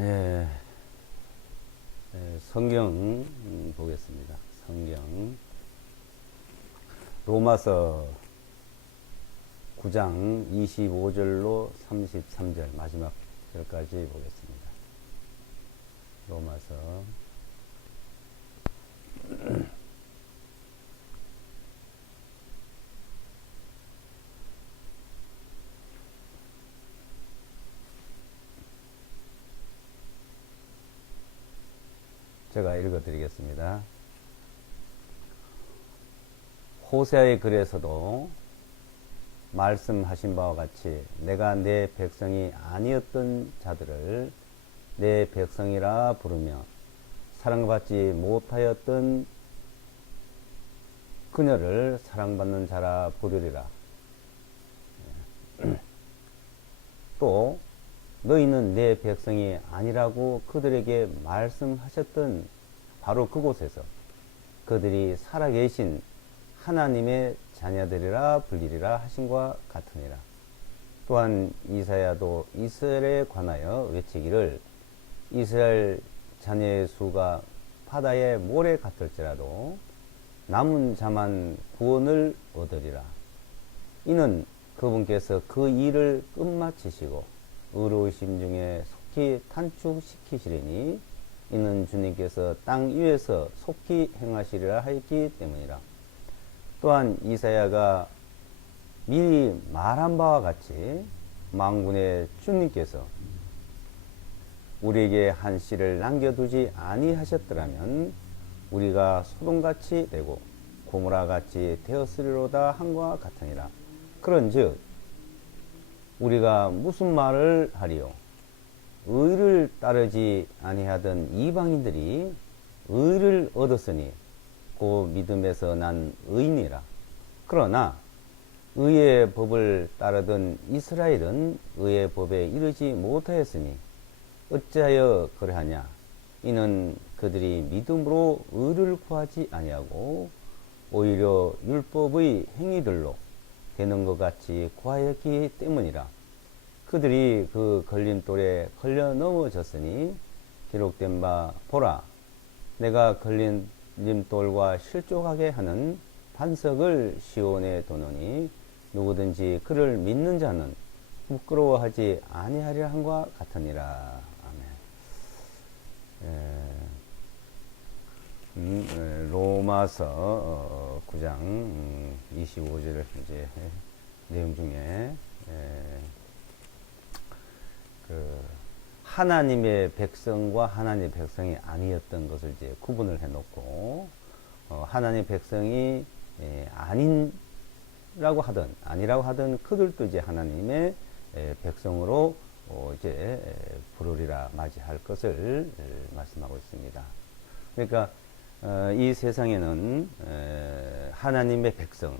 예, 성경 보겠습니다. 성경 로마서 9장 25절로 33절 마지막 절까지 보겠습니다. 로마서 제가 읽어드리겠습니다. 호세아의 글에서도 말씀하신 바와 같이 내가 내 백성이 아니었던 자들을 내 백성이라 부르며 사랑받지 못하였던 그녀를 사랑받는 자라 부르리라. 또 너희는 내 백성이 아니라고 그들에게 말씀하셨던 바로 그곳에서 그들이 살아계신 하나님의 자녀들이라 불리리라 하신과 같으니라. 또한 이사야도 이스라엘에 관하여 외치기를 이스라엘 자녀의 수가 바다의 모래 같을지라도 남은 자만 구원을 얻으리라. 이는 그분께서 그 일을 끝마치시고 의로우심 중에 속히 단축시키시리니 이는 주님께서 땅 위에서 속히 행하시리라 하였기 때문이라. 또한 이사야가 미리 말한 바와 같이 만군의 주님께서 우리에게 한 씨를 남겨두지 아니하셨더라면 우리가 소돔같이 되고 고모라같이 되었으리로다 한과 같으니라. 그런즉 우리가 무슨 말을 하리요? 의를 따르지 아니하던 이방인들이 의를 얻었으니 그 믿음에서 난 의인이라. 그러나 의의 법을 따르던 이스라엘은 의의 법에 이르지 못하였으니 어찌하여 그러하냐? 이는 그들이 믿음으로 의를 구하지 아니하고 오히려 율법의 행위들로 되는 것 같이 구하였기 때문이라. 그들이 그 걸림돌에 걸려 넘어졌으니 기록된 바 보라, 내가 걸림돌과 실족하게 하는 반석을 시온에 두노니 누구든지 그를 믿는 자는 부끄러워하지 아니하리라 한과 같으니라. 아멘. 로마서 9장 25절 이제 내용 중에 그 하나님의 백성과 하나님의 백성이 아니었던 것을 이제 구분을 해놓고 하나님의 백성이 아니라고 하든 그들도 이제 하나님의 백성으로 이제 부르리라 맞이할 것을 말씀하고 있습니다. 그러니까 이 세상에는 하나님의 백성,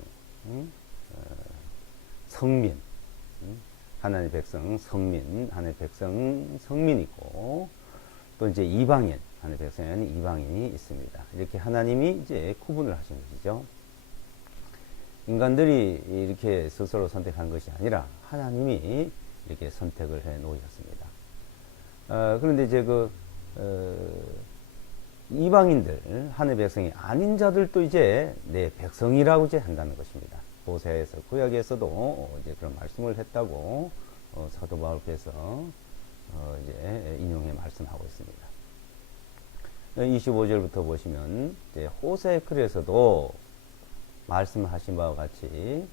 성민, 하나님의 백성, 성민, 하나님의 백성, 성민이 있고 또 이제 이방인, 하나님의 백성에는 이방인이 있습니다. 이렇게 하나님이 이제 구분을 하신 것이죠. 인간들이 이렇게 스스로 선택한 것이 아니라 하나님이 이렇게 선택을 해 놓으셨습니다. 그런데 이제 이방인들, 하나님의 백성이 아닌 자들도 이제 내 백성이라고 이제 한다는 것입니다. 호세아에서 구약에서도 이제 그런 말씀을 했다고 사도 바울께서 이제 인용해 말씀하고 있습니다. 25절부터 보시면 이제 호세아 글에서도 말씀하신 바와 같이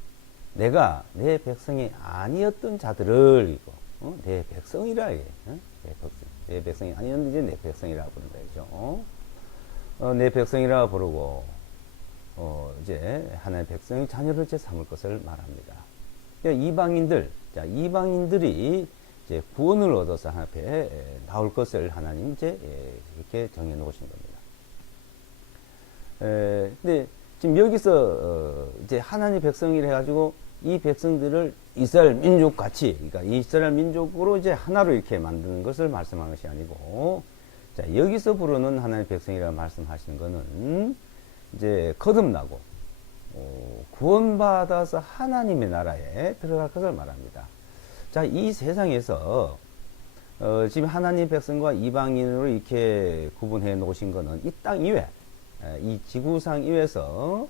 내가 내 백성이 아니었던 자들을 이거 내 백성이라 해. 내 백성이 아니었는데 내 백성이라 부른다 이죠. 내 백성이라 부르고 이제 하나님의 백성의 자녀를 이제 삼을 것을 말합니다. 그러니까 이방인들이 이제 구원을 얻어서 하나님 앞에 나올 것을 하나님 이제 이렇게 정해 놓으신 겁니다. 근데 지금 여기서 이제 하나님 백성이라 해가지고 이 백성들을 이스라엘 민족 같이, 그러니까 이스라엘 민족으로 이제 하나로 이렇게 만드는 것을 말씀하는 것이 아니고, 자, 여기서 부르는 하나님 백성이라고 말씀하시는 것은 이제 거듭나고 구원받아서 하나님의 나라에 들어갈 것을 말합니다. 자, 이 세상에서 지금 하나님 백성과 이방인으로 이렇게 구분해 놓으신 거는 이 땅 이외, 이 지구상 이외에서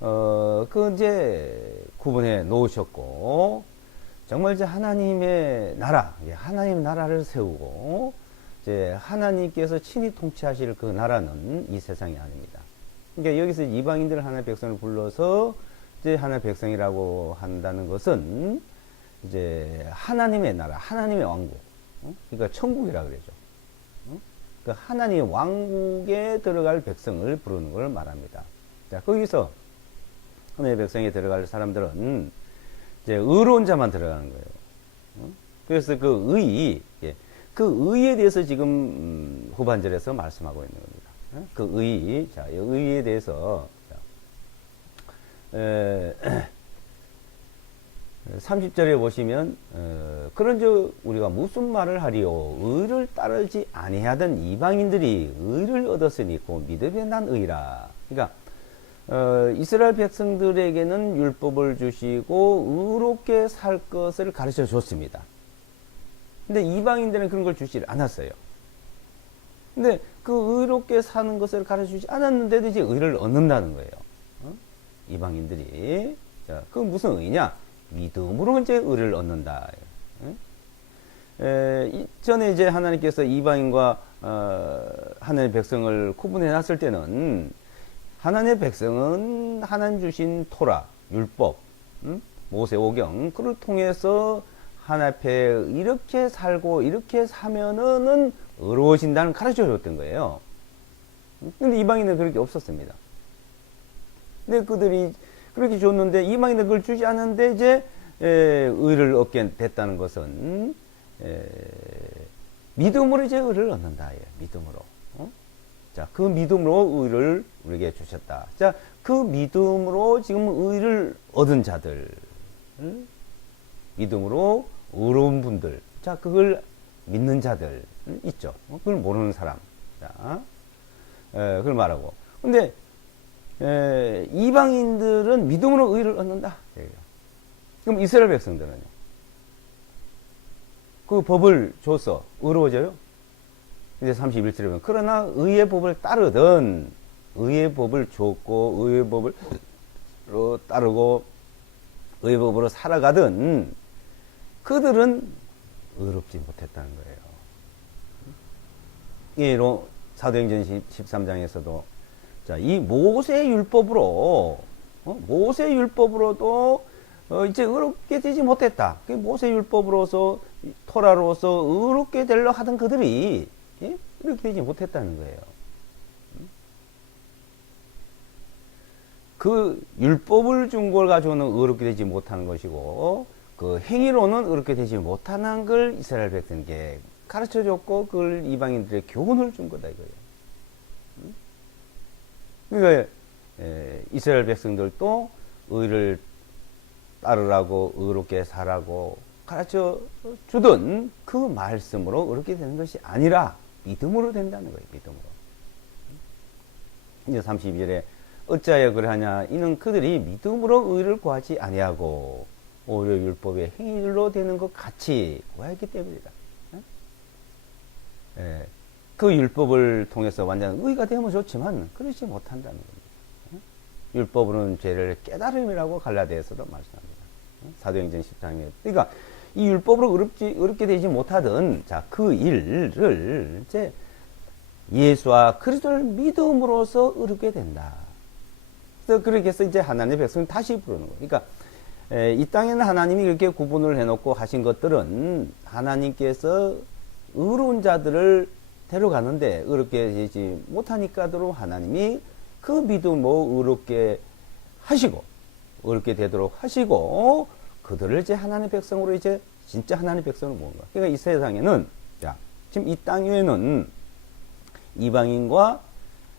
그 이제 구분해 놓으셨고, 정말 이제 하나님의 나라, 하나님 나라를 세우고, 이제 하나님께서 친히 통치하실 그 나라는 이 세상이 아닙니다. 그러니까 여기서 이방인들 하나님의 백성을 불러서 이제 하나님의 백성이라고 한다는 것은 이제 하나님의 나라, 하나님의 왕국, 그러니까 천국이라 그러죠. 그 하나님의 왕국에 들어갈 백성을 부르는 걸 말합니다. 자, 거기서 하나님의 백성에 들어갈 사람들은 이제 의로운 자만 들어가는 거예요. 그래서 그 의, 그 의에 대해서 지금 후반절에서 말씀하고 있는 겁니다. 그 의, 자, 의에 대해서 30절에 보시면 그런즉 우리가 무슨 말을 하리요? 의를 따르지 아니하던 이방인들이 의를 얻었으니 곧 믿음에 난 의라. 그러니까 이스라엘 백성들에게는 율법을 주시고 의롭게 살 것을 가르쳐 줬습니다. 근데 이방인들은 그런 걸 주지 않았어요. 근데 그 의롭게 사는 것을 가르쳐 주지 않았는데도 이제 의를 얻는다는 거예요. 이방인들이. 자, 그건 무슨 의냐? 믿음으로 이제 의를 얻는다. 전에 이제 하나님께서 이방인과 하나님의 백성을 구분해 놨을 때는 하나님의 백성은 하나님 주신 토라, 율법, 모세오경, 그를 통해서 하나님 앞에 이렇게 살고 이렇게 사면은 의로워진다는 가르쳐 줬던 거예요. 근데 이방인은 그렇게 없었습니다. 근데 그들이 그렇게 줬는데 이방인은 그걸 주지 않는데 이제 의를 얻게 됐다는 것은 믿음으로 이제 의를 얻는다. 믿음으로. 자, 그 믿음으로 의를 우리에게 주셨다. 자, 그 믿음으로 지금 의를 얻은 자들, 믿음으로 의로운 분들, 자, 그걸 믿는 자들 있죠. 그걸 모르는 사람. 자, 그걸 말하고. 근데 이방인들은 믿음으로 의를 얻는다. 그럼 이스라엘 백성들은요? 그 법을 줘서 의로워져요? 이제 31절에 보면 그러나 의의 법을 따르든 의의 법을 줬고 의의 법을 따르고 의의 법으로 살아가든 그들은 의롭지 못했다는 거예요. 이 사도행전 13장에서도 자, 이 모세 율법으로 모세 율법으로도 이제 의롭게 되지 못했다. 그 모세 율법으로서 토라로서 의롭게 되려 하던 그들이 이렇게 되지 못했다는 거예요. 그 율법을 준 걸 가지고는 의롭게 되지 못하는 것이고 그 행위로는 의롭게 되지 못하는 걸 이스라엘 백성에게 가르쳐줬고 그걸 이방인들의 교훈을 준 거다 이거예요. 그러니까 이스라엘 백성들도 의를 따르라고 의롭게 살라고 가르쳐 주던 그 말씀으로 의롭게 되는 것이 아니라 믿음으로 된다는 거예요. 믿음으로. 이제 32절에 어찌하여 그러하냐 이는 그들이 믿음으로 의를 구하지 아니하고 오히려 율법의 행위로 되는 것 같이 구하였기 때문이다. 그 율법을 통해서 완전 의가 되면 좋지만 그렇지 못한다는 겁니다. 율법으로는 죄를 깨달음이라고 갈라디아서도 말씀합니다. 사도행전 13장에. 그러니까 이 율법으로 의롭게 되지 못하던 자, 그 일을 이제 예수와 그리스도를 믿음으로써 의롭게 된다. 그래서 그렇게 해서 이제 하나님의 백성을 다시 부르는 거예요. 그러니까 이 땅에는 하나님이 이렇게 구분을 해놓고 하신 것들은 하나님께서 의로운 자들을 데려가는데 의롭게 되지 못하니까도 하나님이 그 믿음으로 의롭게 하시고 의롭게 되도록 하시고 그들을 이제 하나님의 백성으로 이제 진짜 하나님의 백성으로 모은 거야. 그러니까 이 세상에는 자, 지금 이 땅 위에는 이방인과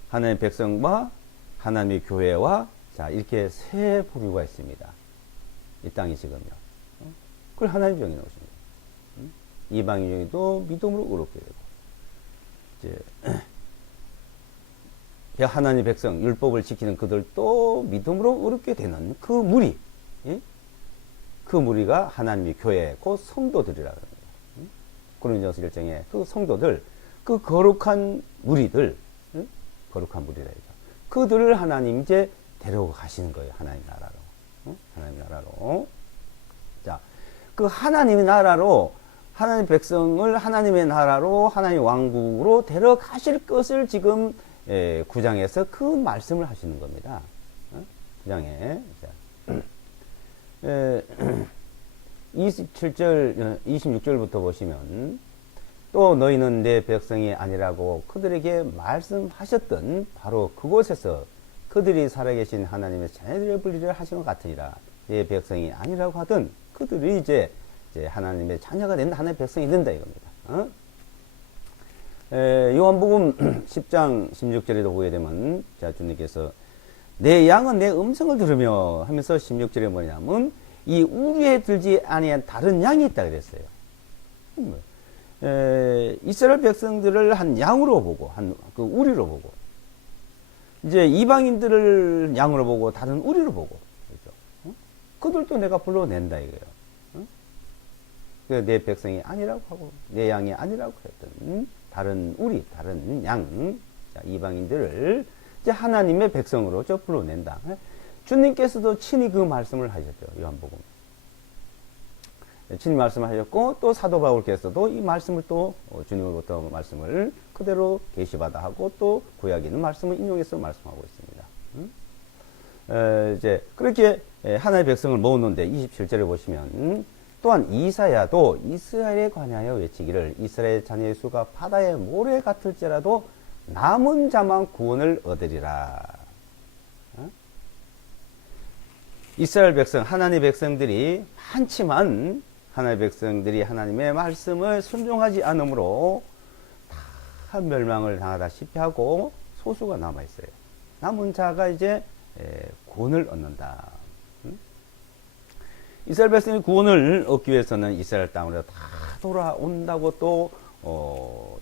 하나님의 백성과 하나님의 교회와 자, 이렇게 세 부류가 있습니다. 이 땅이 지금요. 그걸 하나님 정해 놓으십니다. 이방인 중에도 믿음으로 의롭게 되고 이제 하나님의 백성 율법을 지키는 그들도 믿음으로 의롭게 되는 그 무리, 그 무리가 하나님의 교회, 그 성도들이라고 합니다. 고린도전서 1장에 그 성도들, 그 거룩한 무리들, 응? 거룩한 무리다 이거. 그들을 하나님 이제 데려고 가시는 거예요. 하나님 나라로. 응? 하나님 나라로. 자, 그 하나님의 나라로, 하나님 백성을 하나님의 나라로, 하나님 왕국으로 데려가실 것을 지금 9장에서 그 말씀을 하시는 겁니다. 9장에 27절, 26절부터 보시면 또 너희는 내 백성이 아니라고 그들에게 말씀하셨던 바로 그곳에서 그들이 살아계신 하나님의 자녀들의 분리를 하신 것 같으니라. 내 백성이 아니라고 하던 그들이 이제 하나님의 자녀가 된다, 하나님의 백성이 된다 이겁니다. 요한복음 10장 16절에도 보게 되면 자, 주님께서 내 양은 내 음성을 들으며 하면서 16절에 뭐냐면 이 우리에 들지 아니한 다른 양이 있다 그랬어요. 이스라엘 백성들을 한 양으로 보고 한 그 우리로 보고 이제 이방인들을 양으로 보고 다른 우리로 보고 그렇죠? 그들도 내가 불러낸다 이거예요. 내 백성이 아니라고 하고 내 양이 아니라고 했던 다른 우리 다른 양 자, 이방인들을 이제 하나님의 백성으로 저 불러낸다. 주님께서도 친히 그 말씀을 하셨죠. 요한복음. 친히 말씀을 하셨고 또 사도 바울께서도 이 말씀을 또 주님으로부터 말씀을 그대로 계시받아 하고 또 구약에 있는 말씀을 인용해서 말씀하고 있습니다. 이제 그렇게 하나님의 백성을 모으는데 27절에 보시면 또한 이사야도 이스라엘에 관하여 외치기를 이스라엘 자녀의 수가 바다의 모래 같을지라도 남은 자만 구원을 얻으리라. 이스라엘 백성, 하나님의 백성들이 많지만 하나님의 백성들이 하나님의 말씀을 순종하지 않으므로 다 멸망을 당하다시피 하고 소수가 남아있어요. 남은 자가 이제 구원을 얻는다. 이스라엘 백성이 구원을 얻기 위해서는 이스라엘 땅으로 다 돌아온다고 또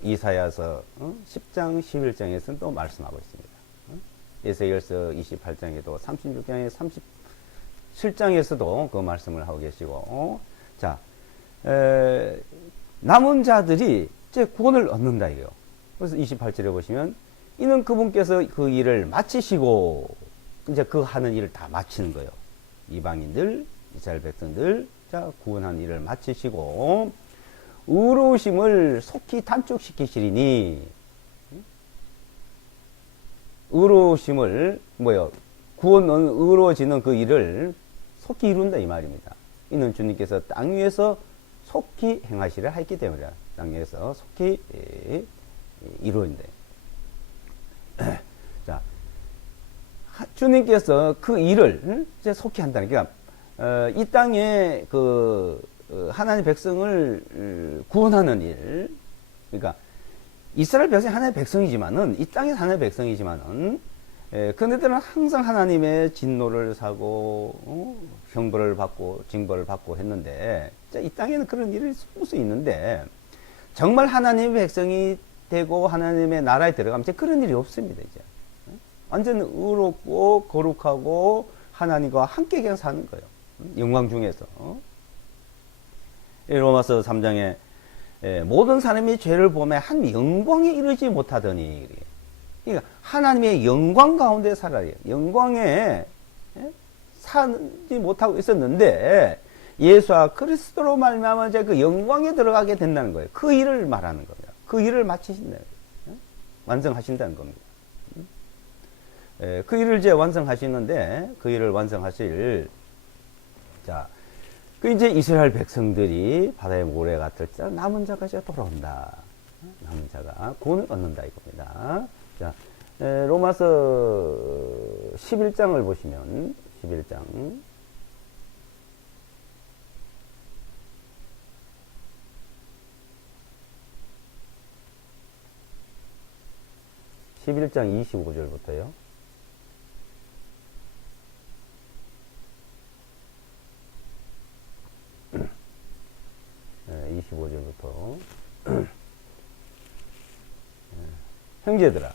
이사야서 10장 11장에서는 또 말씀하고 있습니다. 에스겔서 28장에도 36장에 37장에서도 그 말씀을 하고 계시고 자 남은 자들이 이제 구원을 얻는다 이거요. 그래서 28절에 보시면 이는 그분께서 그 일을 마치시고 이제 그 하는 일을 다 마치는 거예요. 이방인들 이스라엘 백성들 자 구원한 일을 마치시고 의로우심을 속히 단축시키시리니 의로우심을 뭐요 구원은 의로워지는 그 일을 속히 이룬다 이 말입니다. 이는 주님께서 땅 위에서 속히 행하시려 했기 때문이다. 땅 위에서 속히 이루어진다. 자 주님께서 그 일을 이제 속히 한다는 게 이 땅에 그 하나님의 백성을 구원하는 일, 그러니까 이스라엘 백성이 하나님의 백성이지만은 이 땅에 하나님의 백성이지만은 그네들은 항상 하나님의 진노를 사고 형벌을 받고 징벌을 받고 했는데 이 땅에는 그런 일이 수수 있는데 정말 하나님의 백성이 되고 하나님의 나라에 들어가면 이제 그런 일이 없습니다. 이제 완전 의롭고 거룩하고 하나님과 함께 그냥 사는 거예요. 영광 중에서. 로마서 3장에 모든 사람이 죄를 범해 한 영광에 이르지 못하더니 그러니까 하나님의 영광 가운데 살아야 돼요. 영광에 살지 못하고 있었는데 예수와 그리스도로 말미암아 이제 그 영광에 들어가게 된다는 거예요. 그 일을 말하는 겁니다. 그 일을 마치신다는 거예요. 완성하신다는 겁니다. 그 일을 이제 완성하시는데 그 일을 완성하실 자, 그 이제 이스라엘 백성들이 바다의 모래 같을 자 남은 자가 이제 돌아온다. 남은 자가 구원을 얻는다 이겁니다. 자, 로마서 11장을 보시면 11장 25절부터요. 25절부터 형제들아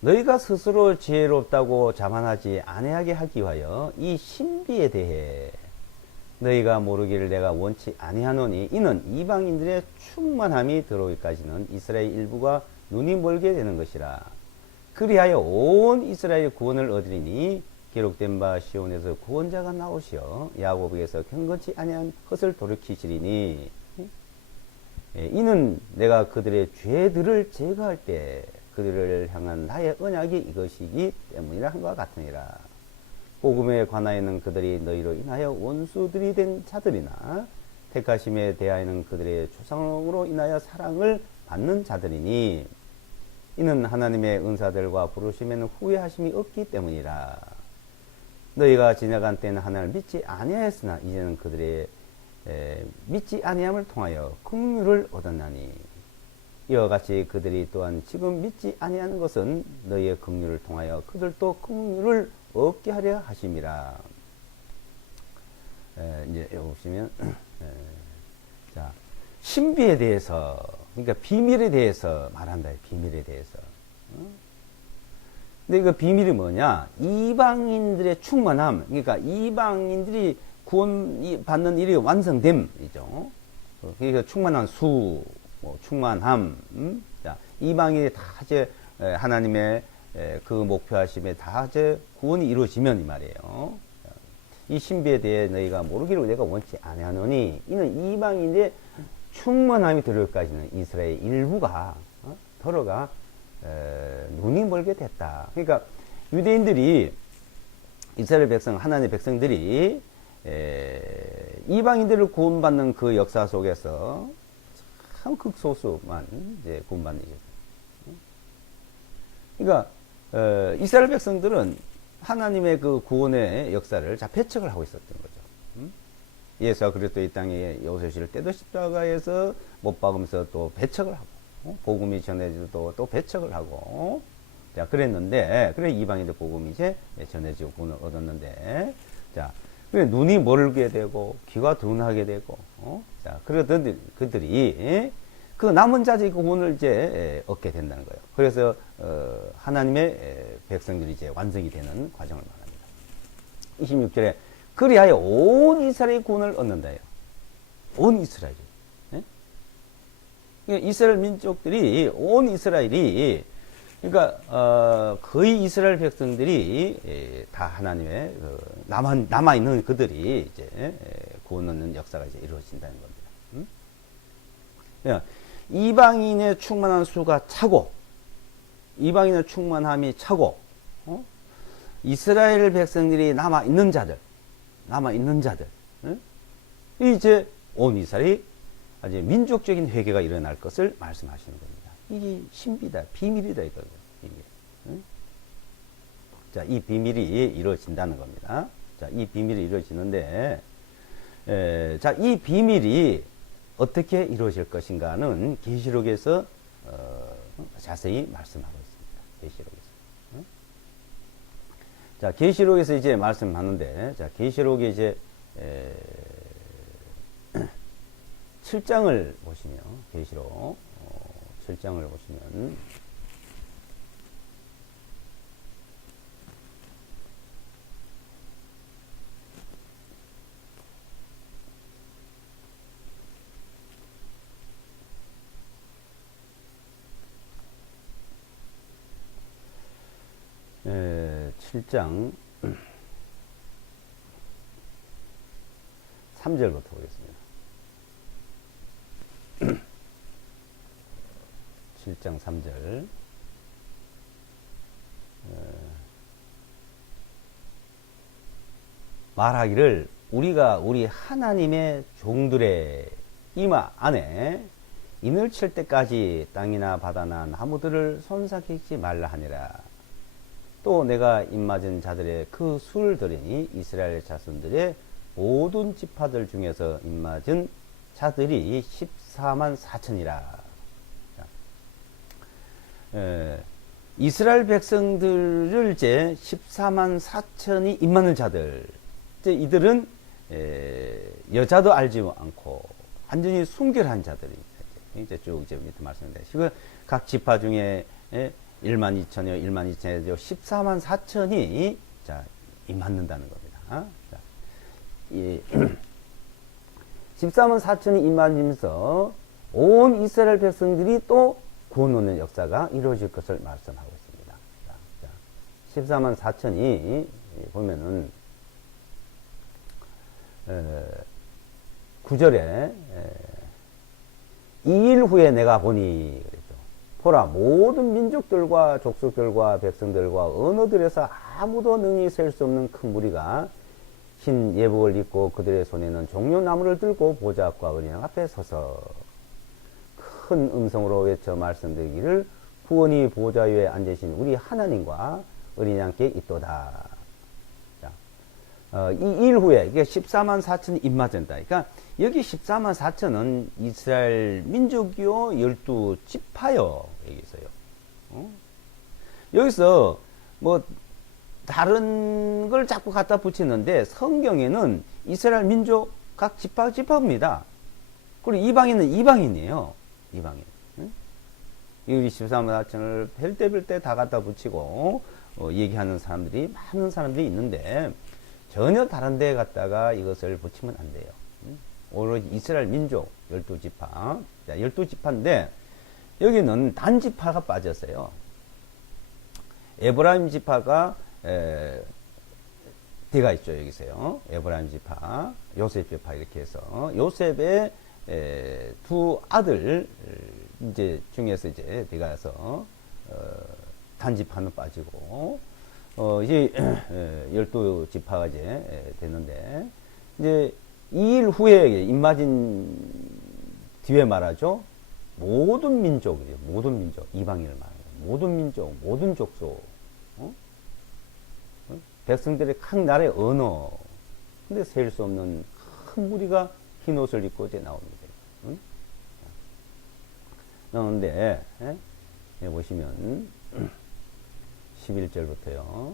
너희가 스스로 지혜롭다고 자만하지 아니하게 하기 위하여 이 신비에 대해 너희가 모르기를 내가 원치 아니하노니 이는 이방인들의 충만함이 들어오기까지는 이스라엘 일부가 눈이 멀게 되는 것이라. 그리하여 온 이스라엘 구원을 얻으리니 기록된 바 시온에서 구원자가 나오시어 야곱에게서 경건치 아니한 것을 돌이키시리니 이는 내가 그들의 죄들을 제거할 때 그들을 향한 나의 언약이 이것이기 때문이라 한것 같으니라. 복음에 관하여는 그들이 너희로 인하여 원수들이 된 자들이나 택하심에 대하여는 그들의 조상으로 인하여 사랑을 받는 자들이니 이는 하나님의 은사들과 부르심에는 후회하심이 없기 때문이라. 너희가 지나간 때는 하나님을 믿지 아니하였으나 이제는 그들의 믿지 아니함을 통하여 긍휼을 얻었나니 이와 같이 그들이 또한 지금 믿지 아니하는 것은 너희의 긍휼을 통하여 그들도 긍휼을 얻게 하려 하심이라. 이제 여기 보시면 자, 신비에 대해서, 그러니까 비밀에 대해서 말한다. 비밀에 대해서. 근데 그 비밀이 뭐냐? 이방인들의 충만함, 그러니까 이방인들이 구원 받는 일이 완성됨이죠. 그래서 충만한 수, 뭐 충만함. 자, 이방인이 다 이제 하나님의 그 목표하심에 다 이제 구원이 이루어지면 이 말이에요. 이 신비에 대해 너희가 모르기를 내가 원치 아니하노니 이는 이방인의 충만함이 들어올까지는 이스라엘 일부가 더러가 눈이 멀게 됐다. 그러니까 유대인들이 이스라엘 백성, 하나님의 백성들이 이방인들을 구원받는 그 역사 속에서 참 극소수만 이제 구원받는 거죠. 그러니까 이스라엘 백성들은 하나님의 그 구원의 역사를 자 배척을 하고 있었던 거죠. 예수가 그리스도 이 땅에 오실 때도 십자가에서 못 박으면서 또 배척을 하고 복음이 전해지도 또 배척을 하고 자 그랬는데 그래 이방인들 복음이 이제 전해지고 구원을 얻었는데 자 그래 눈이 멀게 되고 귀가 둔하게 되고 자 그러던 그들이 그 남은 자들이 구원을 이제 얻게 된다는 거예요. 그래서 하나님의 백성들이 이제 완성이 되는 과정을 말합니다. 26절에 그리하여 온 이스라엘 구원을 얻는다요. 온 이스라엘이. 예? 이스라엘 민족들이 온 이스라엘이 그러니까 거의 이스라엘 백성들이 다 하나님의 남아 있는 그들이 이제 구원 얻는 역사가 이제 이루어진다는 겁니다. 그러니까 이방인의 충만한 수가 차고 이방인의 충만함이 차고 이스라엘 백성들이 남아 있는 자들 이제 온 이스라엘이 아주 민족적인 회개가 일어날 것을 말씀하시는 겁니다. 이게 신비다, 비밀이다 이거예요. 비밀. 자, 이 비밀이 이루어진다는 겁니다. 자, 이 비밀이 이루어지는데, 자, 이 비밀이 어떻게 이루어질 것인가는 계시록에서 자세히 말씀하고 있습니다. 계시록에서. 자, 계시록에서 이제 말씀하는데, 자, 계시록에 이제 7장을 보시면, 계시록 7장을 보시면, 예, 7장 3절부터 보겠습니다. 7장 3절 말하기를 우리가 우리 하나님의 종들의 이마 안에 인을 칠 때까지 땅이나 바다나 나무들을 손삭이지 말라 하니라. 또 내가 입맞은 자들의 그 수를 들으니 이스라엘 자손들의 모든 지파들 중에서 입맞은 자들이 14만 4천이라. 이스라엘 백성들을 이제 14만 4천이 입맞는 자들, 이제 이들은 여자도 알지 않고 완전히 순결한 자들입니다. 이제 쭉 이제 밑에 말씀인데, 각 지파 중에 1만 2천여, 1만 2천여, 14만 4천이 자, 입맞는다는 겁니다. 자, 14만 4천이 임하면서 온 이스라엘 백성들이 또 구원 얻는 역사가 이루어질 것을 말씀하고 있습니다. 14만 4천이 보면은 9절에 2일 후에 내가 보니 그랬죠. 보라 모든 민족들과 족속들과 백성들과 언어들에서 아무도 능히 셀 수 없는 큰 무리가 흰 예복을 입고 그들의 손에는 종려나무를 들고 보좌 앞과 어린 양 앞에 서서 큰 음성으로 외쳐 말씀드리기를 구원이 보좌 위에 앉으신 우리 하나님과 어린 양께 있도다. 이 일 후에 이게 14만 4천이 임하전다. 그러니까 여기 14만 4천은 이스라엘 민족이요 12지파요 여기 있어요. 여기서 뭐 다른 걸 자꾸 갖다 붙이는데 성경에는 이스라엘 민족 각 지파입니다. 그리고 이방인은 이방인이에요. 이방인. 여기 14만 4천을 별때 다 갖다 붙이고 얘기하는 사람들이 많은 사람들이 있는데 전혀 다른 데에 갖다가 이것을 붙이면 안 돼요. 오로지 이스라엘 민족 12지파. 자, 12지파인데 여기는 단지파가 빠졌어요. 에브라임 지파가 대가 있죠. 여기서요. 에브라임 지파, 요셉 지파 이렇게 해서 요셉의 두 아들 이제 중에서 이제 대가서 단지파는 빠지고 이제 12지파가 이제 됐는데 이제 2일 후에 임마진 뒤에 말하죠. 모든 민족이에요. 모든 민족, 이방인을 말해요. 모든 민족, 모든 족속, 백성들의 각 나라의 언어, 근데 셀 수 없는 큰 무리가 흰 옷을 입고 이제 나옵니다. 나오는데 보시면 11절부터요.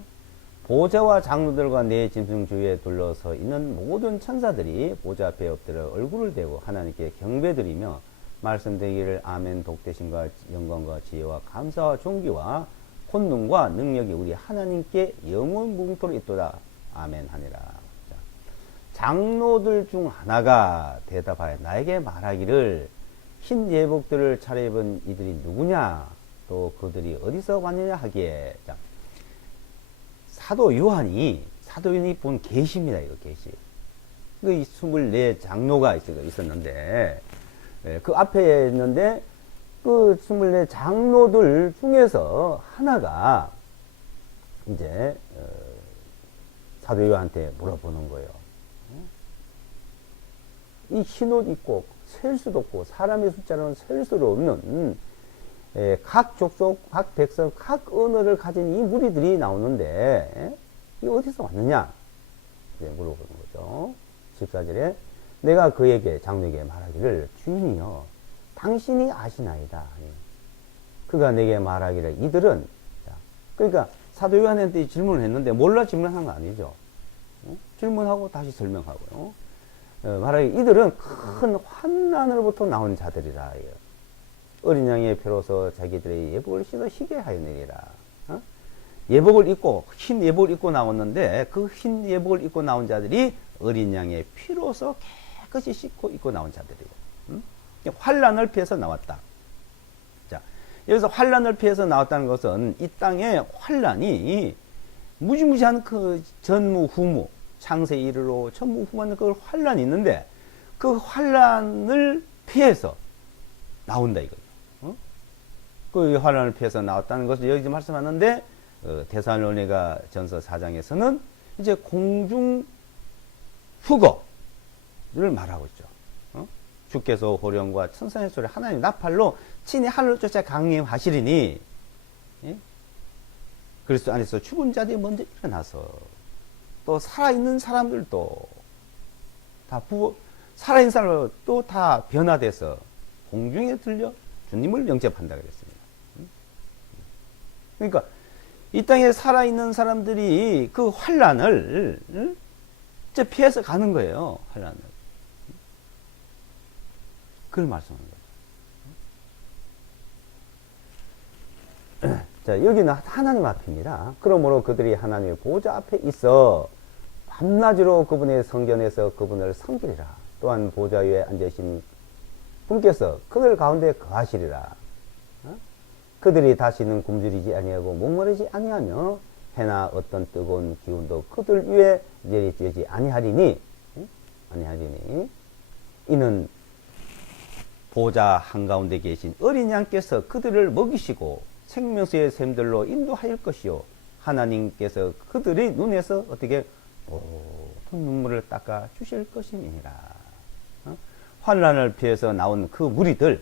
보좌와 장로들과 내 짐승 주위에 둘러서 있는 모든 천사들이 보좌 앞에 엎드려 얼굴을 대고 하나님께 경배드리며 말씀드리기를 아멘. 복되심과 영광과 지혜와 감사와 존귀와 혼능과 능력이 우리 하나님께 영원 무궁토록 있도다. 아멘 하니라. 자, 장로들 중 하나가 대답하여 나에게 말하기를 흰 예복들을 차려입은 이들이 누구냐 또 그들이 어디서 왔느냐 하기에 자, 사도 요한이 본 계시입니다. 이거 계시. 그 24 장로가 있었는데 그 앞에 있는데 그 24 장로들 중에서 하나가 이제 사도 요한한테 물어보는 거예요. 이 흰옷 입고 셀 수도 없고 사람의 숫자로는 셀 수도 없는 각 족속, 각 백성, 각 언어를 가진 이 무리들이 나오는데 이 어디서 왔느냐 이제 물어보는 거죠. 14절에 내가 그에게 장로에게 말하기를 주인이여 당신이 아시나이다. 그가 내게 말하기를 이들은 그러니까 사도 요한한테 질문을 했는데 몰라 질문한 거 아니죠. 질문하고 다시 설명하고요. 말하기 이들은 큰 환난으로부터 나온 자들이라. 어린 양의 피로서 자기들의 예복을 씻어 희게 하여내리라. 예복을 입고 흰 예복을 입고 나왔는데 그 흰 예복을 입고 나온 자들이 어린 양의 피로서 깨끗이 씻고 입고 나온 자들이에요. 환난을 피해서 나왔다. 자, 여기서 환난을 피해서 나왔다는 것은 이 땅에 환난이 무지무지한 그 전무후무 창세 이르로 전무후무한 그 환난이 있는데 그 환난을 피해서 나온다 이거예요. 그 환난을 피해서 나왔다는 것을 여기 말씀하는데 데살로니가 전서 4장에서는 이제 공중 후거를 말하고 있죠. 주께서 호령과 천사의 소리 하나님 나팔로 친히 하늘을 쫓아 강림하시리니 그리스도 안에서 죽은 자들이 먼저 일어나서 또 살아있는 사람들도 다 살아있는 사람들도 다 변화돼서 공중에 들려 주님을 영접한다 그랬습니다. 그러니까 이 땅에 살아있는 사람들이 그 환난을 피해서 가는 거예요. 환난을. 그걸 말씀하는 거죠. 자, 여기는 하나님 앞입니다. 그러므로 그들이 하나님의 보좌 앞에 있어 밤낮으로 그분의 성전에서 그분을 섬기리라. 또한 보좌 위에 앉으신 분께서 그들 가운데 거하시리라. 그들이 다시는 굶주리지 아니하고 목마르지 아니하며 해나 어떤 뜨거운 기운도 그들 위에 내리쬐지 아니하리니 이는 보좌 한가운데 계신 어린 양께서 그들을 먹이시고 생명수의 샘들로 인도하일 것이요 하나님께서 그들의 눈에서 어떻게 모든 눈물을 닦아 주실 것임이니라. 환난을 피해서 나온 그 무리들,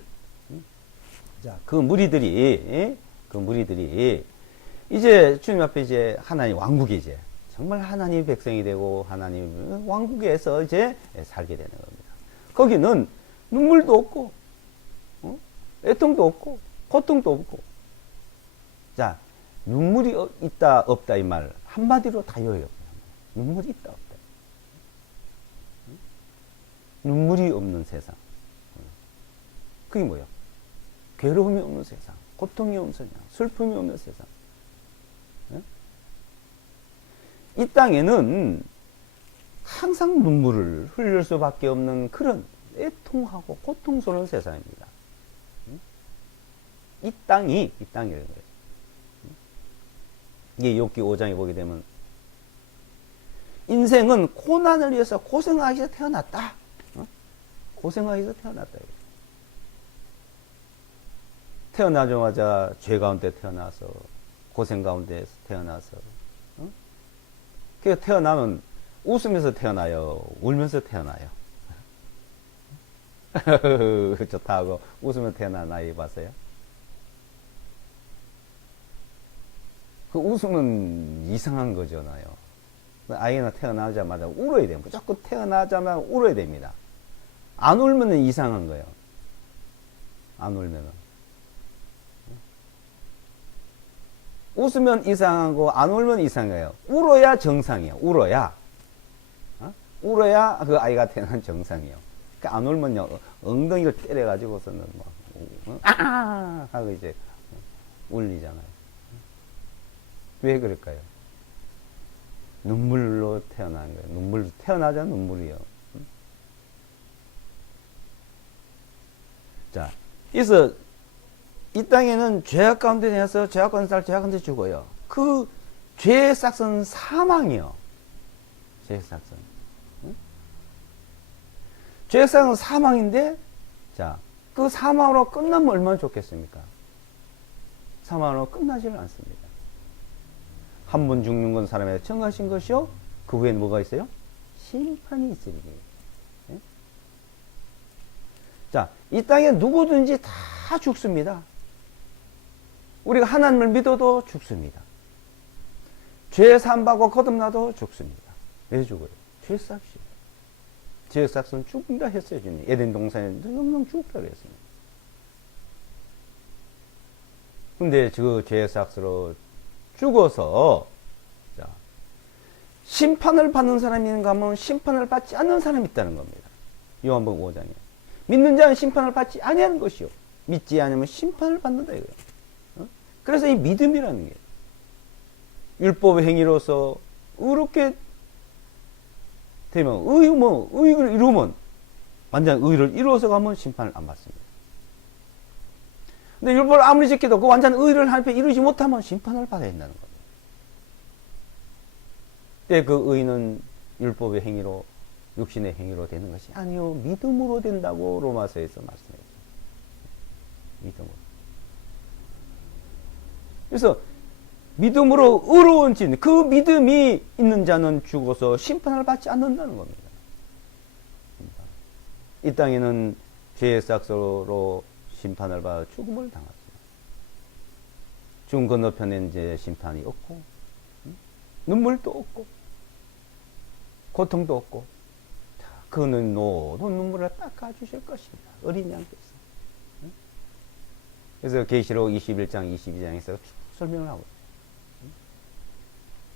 자, 그 무리들이 이제 주님 앞에 이제 하나님 왕국이 이제 정말 하나님 백성이 되고 하나님 왕국에서 이제 살게 되는 겁니다. 거기는 눈물도 없고, 애통도 없고, 고통도 없고. 자, 눈물이 있다 없다 이 말 한마디로 다 요해요. 눈물이 있다 없다. 눈물이 없는 세상. 그게 뭐예요? 괴로움이 없는 세상, 고통이 없는 세상, 슬픔이 없는 세상. 이 땅에는 항상 눈물을 흘릴 수밖에 없는 그런 애통하고 고통스러운 세상입니다. 이 땅이라는 거예요. 이게 욥기 5장에 보게 되면 인생은 고난을 위해서 고생하기 위해서 태어났다. 고생하기 위해서 태어났다. 태어나자마자 죄 가운데 태어나서 고생 가운데 태어나서 그래서 태어나면 웃으면서 태어나요? 울면서 태어나요? 좋다 하고 웃으면 태어난 아이 봤어요? 그 웃음은 이상한 거잖아요. 아이는 태어나자마자 울어야 돼요. 무조건 태어나자마자 울어야 됩니다. 안 울면 이상한 거예요. 안 울면은. 웃으면 이상하고 안 울면 이상해요. 울어야 정상이에요. 울어야 그 아이가 태어난 정상이에요. 그러니까 안 울면요 엉덩이를 때려가지고서는 뭐 하고 이제 울리잖아요. 왜 그럴까요? 눈물로 태어난 거예요. 눈물 태어나자 눈물이요. 자, 그래서 이 땅에는 죄악 가운데 내서 죄악 가운데 살 죄악 가운데 죽어요. 그 죄의 싹은 사망이요. 죄의 싹은. 죄의 싹은 사망인데, 자, 그 사망으로 끝나면 얼마나 좋겠습니까? 사망으로 끝나지는 않습니다. 한 번 죽는 건 사람에 정하신 것이요. 그 후에는 뭐가 있어요? 심판이 있으리니. 자, 이 땅에 누구든지 다 죽습니다. 우리가 하나님을 믿어도 죽습니다. 죄 사함받고 거듭나도 죽습니다. 왜 죽어요? 죄 삭시. 죄 삭은 죽는다 했어요. 주님. 에덴 동산에 영영 죽다 그랬습니다. 근데 그 죄 삭으로 죽어서 자, 심판을 받는 사람이 있는가 하면 심판을 받지 않는 사람이 있다는 겁니다. 요한복음 5장에. 믿는 자는 심판을 받지 아니하는 것이요. 믿지 않으면 심판을 받는다 이거예요. 그래서 이 믿음이라는 게 율법의 행위로서 의롭게 되면 의를 이루면 완전 의를 이루어서 가면 심판을 안 받습니다. 근데 율법을 아무리 지켜도 그 완전 의를 한 편 이루지 못하면 심판을 받아야 된다는 겁니다. 근데 그 의는 율법의 행위로 육신의 행위로 되는 것이 아니요 믿음으로 된다고 로마서에서 말씀했어요. 믿음으로. 그래서 믿음으로 의로운 진, 그 믿음이 있는 자는 죽어서 심판을 받지 않는다는 겁니다. 이 땅에는 죄의 삭서로 심판을 받아 죽음을 당하죠. 죽음 건너편에 이제 심판이 없고, 눈물도 없고, 고통도 없고, 그는 모든 눈물을 닦아주실 것입니다. 어린 양께서. 그래서 계시록 21장, 22장에서 설명을 하고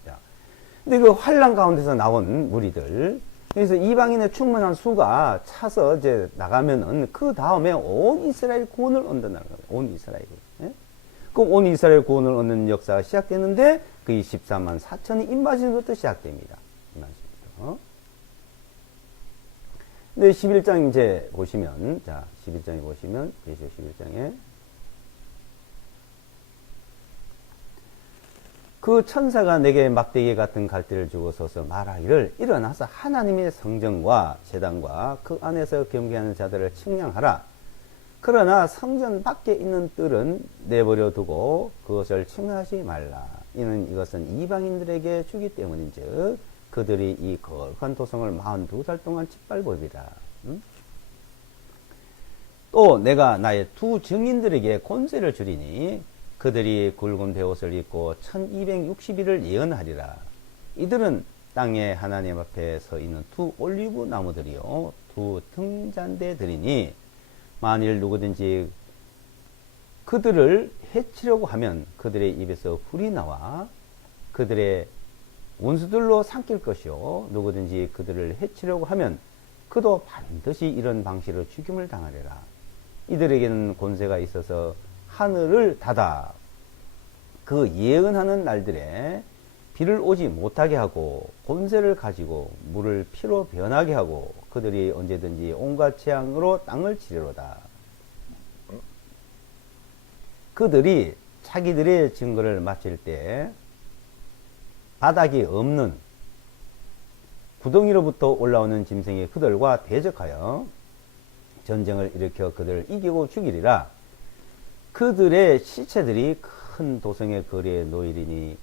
있어요. 근데 그 환란 가운데서 나온 무리들, 그래서 이방인의 충만한 수가 차서 이제 나가면은 그 다음에 온 이스라엘 구원을 얻는다는 거예요. 온 이스라엘. 예? 그럼 온 이스라엘 구원을 얻는 역사가 시작되는데 그 14만 4천이 입맞은 것부터 시작됩니다. 근데 11장 이제 보시면, 자, 11장에 보시면, 계시록 11장에. 그 천사가 내게 막대기 같은 갈대를 주고서서 말하기를 일어나서 하나님의 성전과 제단과 그 안에서 경배하는 자들을 측량하라. 그러나 성전 밖에 있는 뜰은 내버려 두고 그것을 측량하지 말라. 이는 이것은 이방인들에게 주기 때문인즉 그들이 이 거룩한 도성을 42달 동안 짓밟으리라. 또 내가 나의 두 증인들에게 권세를 주리니 그들이 굵은 베옷을 입고 1260일을 예언하리라. 이들은 땅에 하나님 앞에 서 있는 두 올리브 나무들이요 두 등잔대들이니 만일 누구든지 그들을 해치려고 하면 그들의 입에서 불이 나와 그들의 원수들로 삼킬 것이요 누구든지 그들을 해치려고 하면 그도 반드시 이런 방식으로 죽임을 당하리라. 이들에게는 권세가 있어서 하늘을 닫아 그 예언하는 날들에 비를 오지 못하게 하고 권세를 가지고 물을 피로 변하게 하고 그들이 언제든지 온갖 재앙으로 땅을 치리로다. 그들이 자기들의 증거를 마칠 때 바닥이 없는 구덩이로부터 올라오는 짐승이 그들과 대적하여 전쟁을 일으켜 그들을 이기고 죽이리라. 그들의 시체들이 큰 도성의 거리에 놓이리니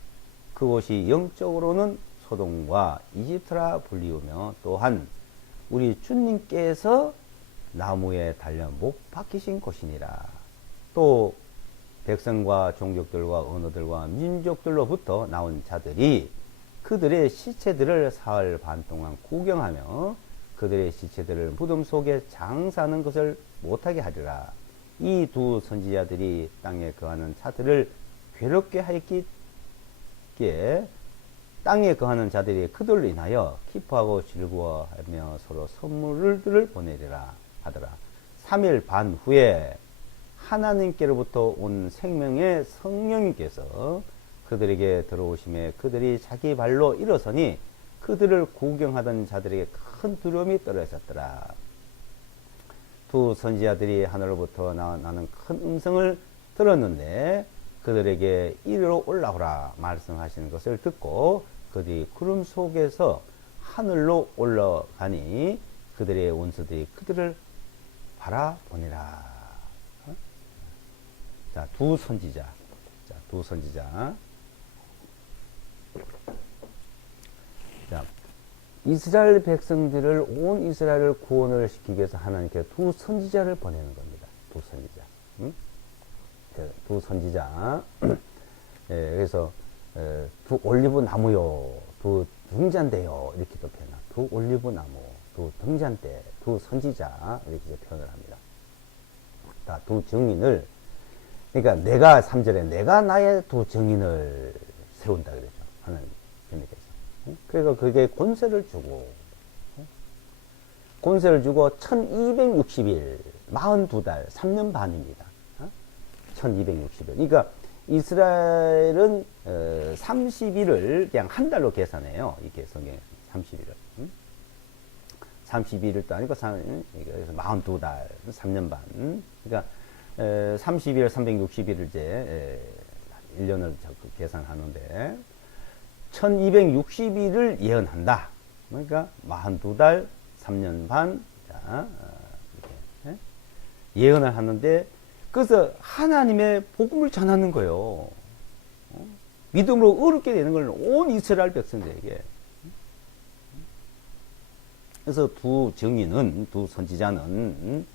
그곳이 영적으로는 소돔과 이집트라 불리우며 또한 우리 주님께서 나무에 달려 못 박히신 곳이니라. 또 백성과 종족들과 언어들과 민족들로부터 나온 자들이 그들의 시체들을 사흘 반 동안 구경하며 그들의 시체들을 무덤 속에 장사하는 것을 못하게 하리라. 이 두 선지자들이 땅에 거하는 자들을 괴롭게 하였기에 땅에 거하는 자들이 그들로 인하여 기뻐하고 즐거워하며 서로 선물들을 보내리라 하더라. 3일 반 후에 하나님께로부터 온 생명의 성령님께서 그들에게 들어오심에 그들이 자기 발로 일어서니 그들을 구경하던 자들에게 큰 두려움이 떨어졌더라. 두 선지자들이 하늘로부터 나는 큰 음성을 들었는데 그들에게 이리로 올라오라 말씀하시는 것을 듣고 그들이 구름 속에서 하늘로 올라가니 그들의 원수들이 그들을 바라보니라. 자, 두 선지자. 자, 두 선지자. 자, 이스라엘 백성들을 온 이스라엘을 구원을 시키기 위해서 하나님께 두 선지자를 보내는 겁니다. 두 선지자. 두 선지자. 그래서 두 올리브 나무요, 두 등잔대요 이렇게도 표현합니다. 두 올리브 나무, 두 등잔대, 두 선지자 이렇게 표현을 합니다. 자, 두 증인을 그러니까 내가 3절에 내가 나의 두 증인을 세운다 그랬죠. 하나님께서. 그래서 그게 권세를 주고 1260일 42달 3년 반입니다. 1260일. 그러니까 이스라엘은 30일을 그냥 한 달로 계산해요. 이게 성경에 30일을. 31일도 아니고 그래서 42달 3년 반. 그러니까 30일 360일을 이제 1년을 계산하는데 1260일을 예언한다. 그러니까 42달 3년 반 자, 이렇게 예언을 하는데 그래서 하나님의 복음을 전하는 거예요. 믿음으로 어렵게 되는 걸 온 이스라엘 백성들에게. 그래서 두 증인은 두 선지자는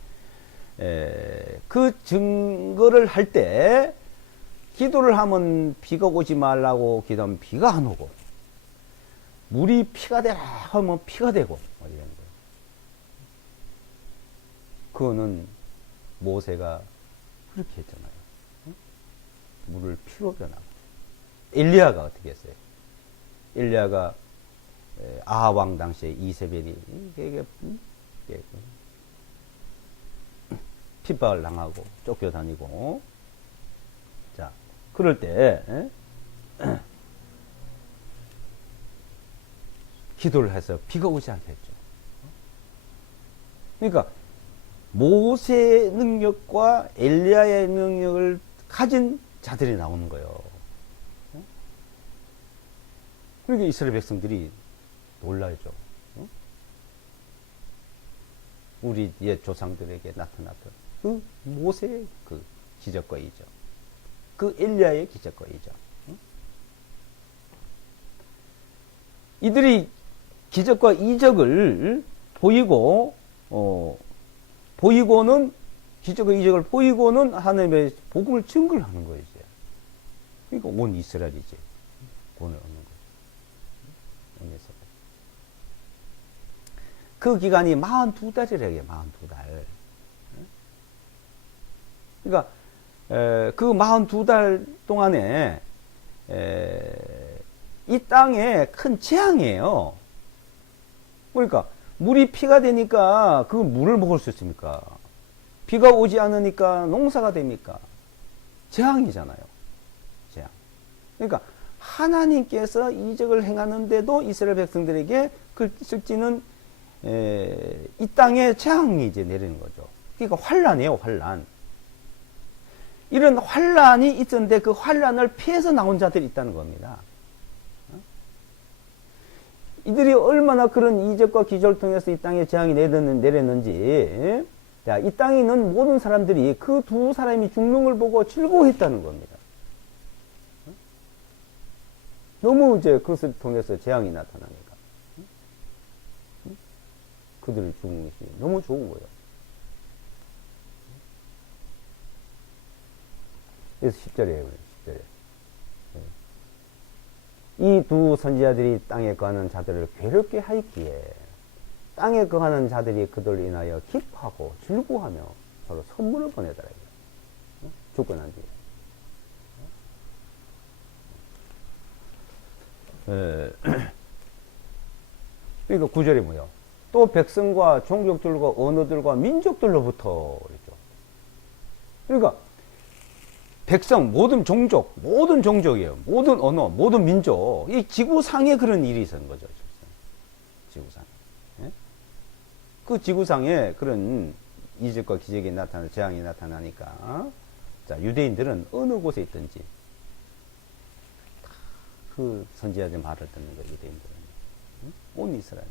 그 증거를 할 때 기도를 하면 비가 오지 말라고 기도하면 비가 안 오고 물이 피가 되라 하면 피가 되고 이런 거예요. 그거는 모세가 그렇게 했잖아요. 물을 피로 변하고 엘리야가 어떻게 했어요? 엘리야가 아하 왕 당시에 이세벨이 이게 핍박을 당하고 쫓겨다니고 자 그럴 때 기도를 해서 비가 오지 않게 했죠. 그러니까 모세의 능력과 엘리야의 능력을 가진 자들이 나오는 거예요. 그러니까 이스라엘 백성들이 놀라죠. 우리 옛 조상들에게 나타났던 그 모세의 그 기적과 이적, 그 엘리야의 기적과 이적. 이들이 기적과 이적을 보이고는 기적과 이적을 보이고는 하나님의 복음을 증거를 하는 거예요. 이제. 그러니까 온 이스라엘이 이제 구원을 얻는 거예요. 그 기간이 42달이래요. 42달. 그러니까 그 42달 동안에 이 땅에 큰 재앙이에요. 그러니까 물이 피가 되니까 그 물을 먹을 수 있습니까? 비가 오지 않으니까 농사가 됩니까? 재앙이잖아요. 재앙. 그러니까 하나님께서 이적을 행하는데도 이스라엘 백성들에게 그 실지는 이 땅에 재앙이 이제 내리는 거죠. 그러니까 환란이에요, 환란. 이런 환란이 있었는데 그 환란을 피해서 나온 자들이 있다는 겁니다. 이들이 얼마나 그런 이적과 기적을 통해서 이 땅에 재앙이 내렸는지, 자, 이 땅에 있는 모든 사람들이 그 두 사람이 죽는 걸 보고 즐거워했다는 겁니다. 너무 이제 그것을 통해서 재앙이 나타나니까. 그들이 죽은 것이 너무 좋은 거예요. 그래서 10절이에요. 10절에. 이 두 선지자들이 땅에 거하는 자들을 괴롭게 하였기에 땅에 거하는 자들이 그들로 인하여 기뻐하고 즐거워하며 서로 선물을 보내더라. 죽고 난 뒤에. 그러니까 9절이 뭐예요? 또 백성과 종족들과 언어들과 민족들로부터 그랬죠. 그러니까 백성, 모든 종족이에요. 모든 언어, 모든 민족. 이 지구상에 그런 일이 있었는 거죠. 지구상에. 예? 그 지구상에 그런 이적과 기적이 나타나고 재앙이 나타나니까, 자, 유대인들은 어느 곳에 있든지, 그 선지자들 말을 듣는 거예요, 유대인들은. 온 이스라엘.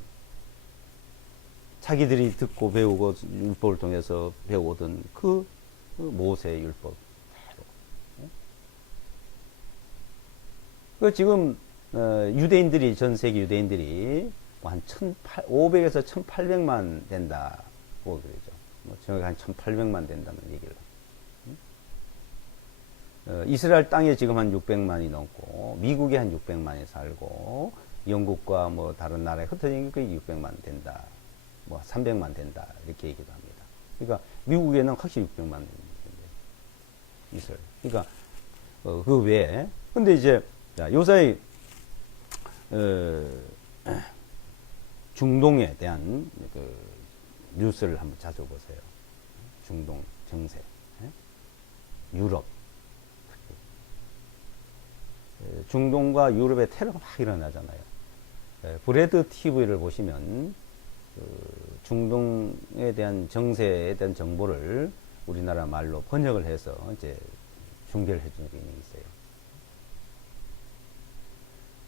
자기들이 듣고 배우고 율법을 통해서 배우던 그 모세의 율법. 그 지금 유대인들이, 전 세계 유대인들이 한 1,500에서 1,800만 된다고 그러죠. 정확히 한 1,800만 된다는 얘기를. 이스라엘 땅에 지금 한 600만이 넘고, 미국에 한 600만이 살고, 영국과 뭐 다른 나라에 흩어진 게 600만 된다. 뭐 300만 된다. 이렇게 얘기도 합니다. 그러니까 미국에는 확실히 600만 됩니다. 이스라엘. 그러니까 그 외에, 근데 이제 자, 요사이 중동에 대한 그 뉴스를 한번 찾아보세요. 중동 정세, 유럽, 중동과 유럽의 테러가 막 일어나잖아요. 브레드 TV를 보시면 그 중동에 대한 정세에 대한 정보를 우리나라 말로 번역을 해서 이제 중계를 해주는 게 있어요.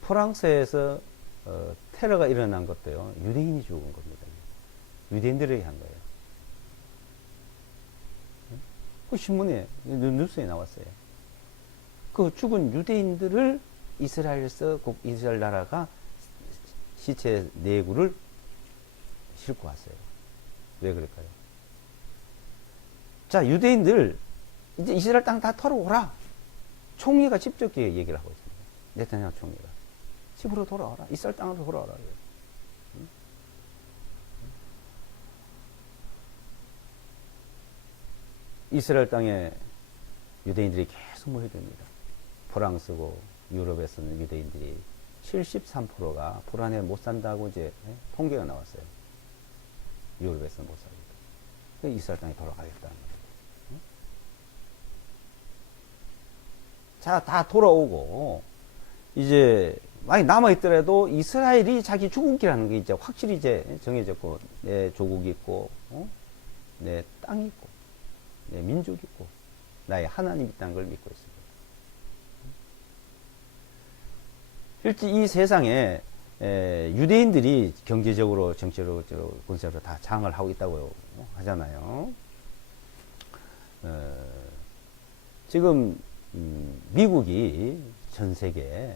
프랑스에서 테러가 일어난 것도요, 유대인이 죽은 겁니다. 유대인들에게 한 거예요. 그 신문에, 뉴스에 나왔어요. 그 죽은 유대인들을 이스라엘 나라가 시체 내구를 싣고 왔어요. 왜 그럴까요? 자, 유대인들, 이제 이스라엘 땅 다 털어오라. 총리가 직접 얘기를 하고 있습니다. 네타냐후 총리가. 집으로 돌아와라. 이스라엘 땅으로 돌아와라. 이스라엘 땅에 유대인들이 계속 모여듭니다. 프랑스고 유럽에서는 유대인들이 73%가 불안해 못 산다고 이제 통계가 나왔어요. 유럽에서는 못 살니까. 이스라엘 땅에 돌아가겠다는 거예요. 자, 다 돌아오고, 이제 많이 남아있더라도 이스라엘이 자기 주국이라는 게 이제 확실히 이제 정해졌고, 내 조국이 있고, 내 땅이 있고, 내 민족이 있고, 나의 하나님이 있다는 걸 믿고 있습니다. 실제 이 세상에 유대인들이 경제적으로, 정치적으로, 군사적으로 다 장을 하고 있다고 하잖아요. 지금 미국이 전 세계에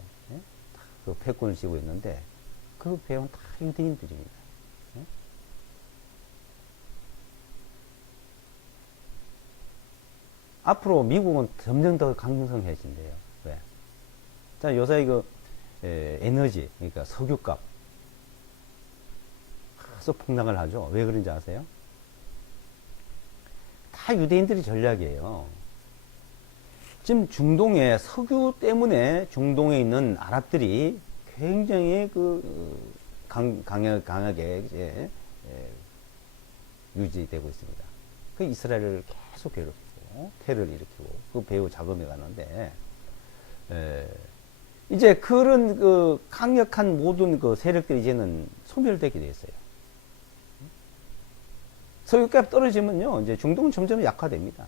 그 패권을 쥐고 있는데 그 배우는 다 유대인들입니다. 앞으로 미국은 점점 더 강성해진대요. 왜? 자, 요새 이거 에너지, 그러니까 석유값 계속 폭락을 하죠. 왜 그런지 아세요? 다 유대인들이 전략이에요. 지금 중동에 석유 때문에 중동에 있는 아랍들이 굉장히 강하게 이제 유지되고 있습니다. 그 이스라엘을 계속 괴롭히고 테러를 일으키고 그 배후 자금에 가는데 이제 그런 강력한 모든 세력들이 이제는 소멸되게 돼 있어요. 석유값 떨어지면요, 이제 중동은 점점 약화됩니다.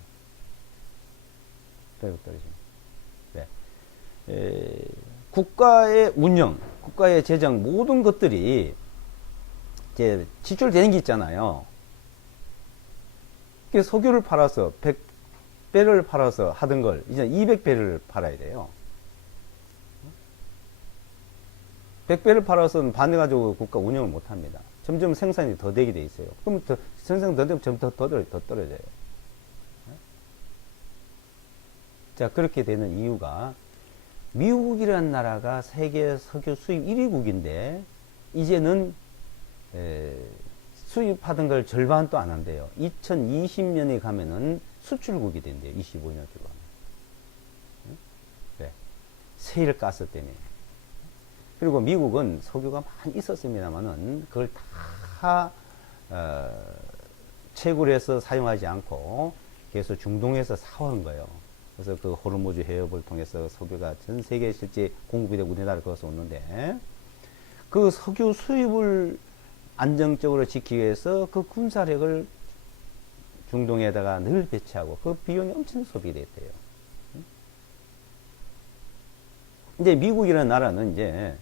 네. 국가의 운영, 국가의 재정, 모든 것들이 이제 지출되는 게 있잖아요. 석유를 팔아서 100배를 팔아서 하던 걸 이제 200배를 팔아야 돼요. 100배를 팔아서는 반해가지고 국가 운영을 못 합니다. 점점 생산이 더 되게 돼 있어요. 그럼 생산 더 되면 점점 더 떨어져요. 자, 그렇게 되는 이유가 미국이라는 나라가 세계 석유 수입 1위국인데 이제는 수입하던 걸 절반도 안 한대요. 2020년에 가면은 수출국이 된대요. 25년 뒤로 하면. 네. 세일가스 때문에. 그리고 미국은 석유가 많이 있었습니다만은 그걸 다 채굴 해서 사용하지 않고 계속 중동에서 사온 거예요. 그래서 그 호르무즈 해협을 통해서 석유가 전 세계에 실제 공급이 되고 우리나라를 거쳐서 오는데 그 석유 수입을 안정적으로 지키기 위해서 그 군사력을 중동에다가 늘 배치하고 그 비용이 엄청 소비됐대요. 이제 미국이라는 나라는 이제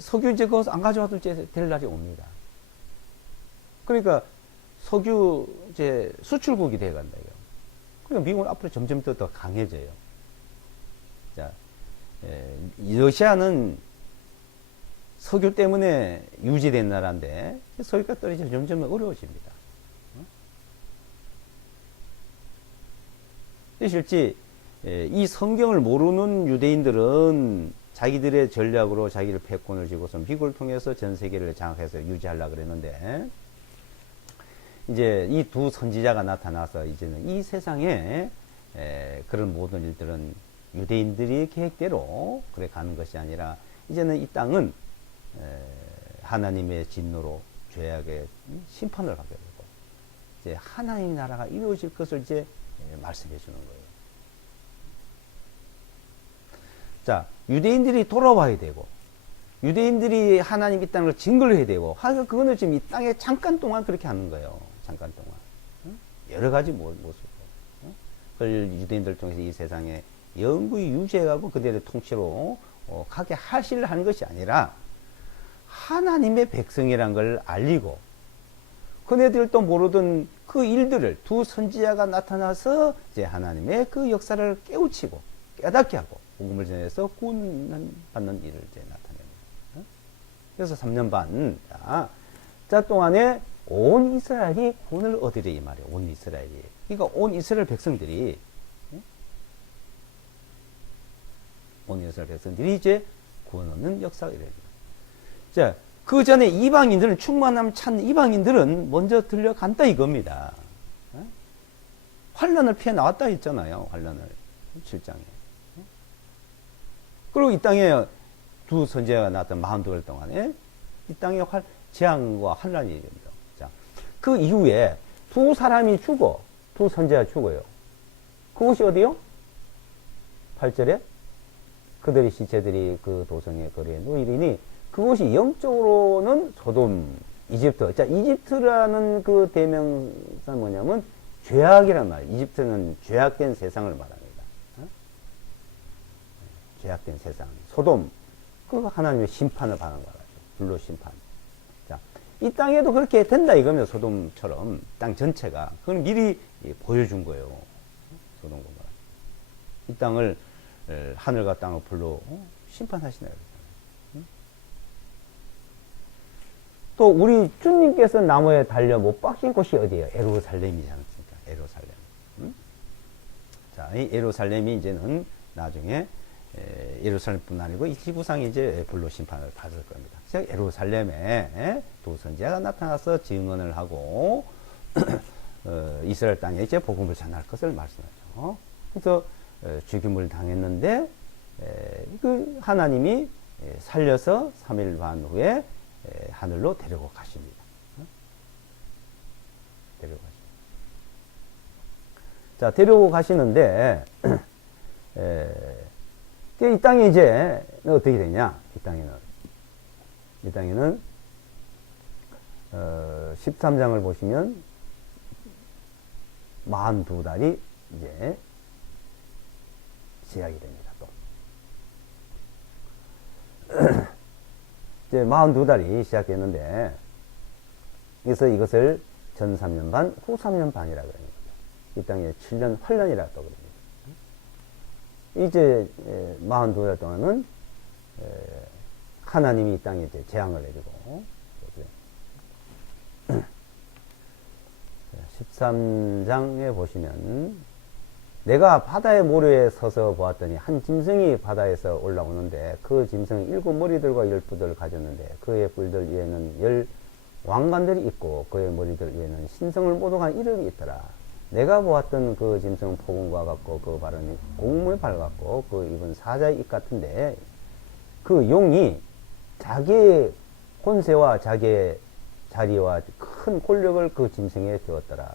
석유 이제 그거 안 가져와도 이제 될 날이 옵니다. 그러니까 석유 이제 수출국이 돼 간다요. 그러니까 미국은 앞으로 점점 더 강해져요. 자, 러시아는 석유 때문에 유지된 나라인데 석유가 떨어지면 점점 어려워집니다. 실제 이 성경을 모르는 유대인들은 자기들의 전략으로 자기를 패권을 쥐고서 미국을 통해서 전 세계를 장악해서 유지하려고 그랬는데 이제 이 두 선지자가 나타나서 이제는 이 세상에 그런 모든 일들은 유대인들의 계획대로 그래 가는 것이 아니라 이제는 이 땅은 하나님의 진노로 죄악의 심판을 받게 되고 이제 하나님 나라가 이루어질 것을 이제 말씀해 주는 거예요. 자, 유대인들이 돌아와야 되고 유대인들이 하나님 이 땅을 증거를 해야 되고 그거는 지금 이 땅에 잠깐 동안 그렇게 하는 거예요. 잠깐 동안 여러 가지 모습으로 그걸 유대인들 통해서 이 세상에 영구히 유지해가고 그들의 통치로 가게 하시려 하는 것이 아니라 하나님의 백성이란 걸 알리고 그네들도 모르던 그 일들을 두 선지자가 나타나서 이제 하나님의 그 역사를 깨우치고 깨닫게 하고 복음을 전해서 구원받는 일을 이제 나타냅니다. 그래서 3년 반 자 동안에 온 이스라엘이 구원을 얻으리 이 말이에요. 온 이스라엘이. 그러니까 온 이스라엘 백성들이 온 이스라엘 백성들이 이제 구원 얻는 역사가 이래요. 자, 그 전에 이방인들은 충만함 찬 이방인들은 먼저 들려간다 이겁니다. 환란을 피해 나왔다 했잖아요. 환란을 7장에. 그리고 이 땅에 두 선지자가 나왔던 42일 동안에 이 땅에 재앙과 환란이 됩니다. 자, 그 이후에 두 사람이 죽어. 두 선지자가 죽어요. 그것이 어디요? 8절에 그들의 시체들이 그 도성의 거리에 놓이리니 그곳이 영적으로는 소돔, 이집트. 자, 이집트라는 그 대명사 뭐냐면 죄악이란 말이에요. 이집트는 죄악된 세상을 말합니다. 죄악된 세상. 소돔, 그 하나님의 심판을 받는 거죠. 불로 심판. 자, 이 땅에도 그렇게 된다 이거면 소돔처럼 땅 전체가 그건 미리 보여준 거예요. 소돔 고모라. 이 땅을 하늘과 땅을 불로 심판하시나 그러잖아요. 또 우리 주님께서 나무에 달려 못 박힌 곳이 어디예요? 예루살렘이지 않습니까? 예루살렘. 자, 이 예루살렘이 이제는 나중에 예루살렘뿐 아니고 이 지구상이 이제 불로 심판을 받을 겁니다. 즉 예루살렘에 두 선지자가 나타나서 증언을 하고 이스라엘 땅에 이제 복음을 전할 것을 말씀하죠. 그래서 죽임을 당했는데 그 하나님이 살려서 3일 반 후에 하늘로 데리고 가십니다. 데리고 가십니다. 자, 데리고 가시는데 이 땅에 이제 어떻게 되냐? 이 땅에는 13장을 보시면 42달이 이제 시작이 됩니다. 또 이제 42달이 시작됐는데 그래서 이것을 전 3년 반, 후 3년 반이라 그러는 거죠. 이 땅에 7년, 8년이라 또 그럽니다. 이제 42달 동안은 하나님이 이 땅에 이제 재앙을 내리고 13장에 보시면 내가 바다의 모래에 서서 보았더니 한 짐승이 바다에서 올라오는데 그 짐승이 7머리들과 10뿔을 가졌는데 그의 뿔들 위에는 10 왕관들이 있고 그의 머리들 위에는 신성을 모독한 이름이 있더라. 내가 보았던 그 짐승은 폭음과 같고 그 발은 공무의 발 같고 그 입은 사자의 입 같은데 그 용이 자기의 혼세와 자기의 자리와 큰 권력을 그 짐승에 주었더라.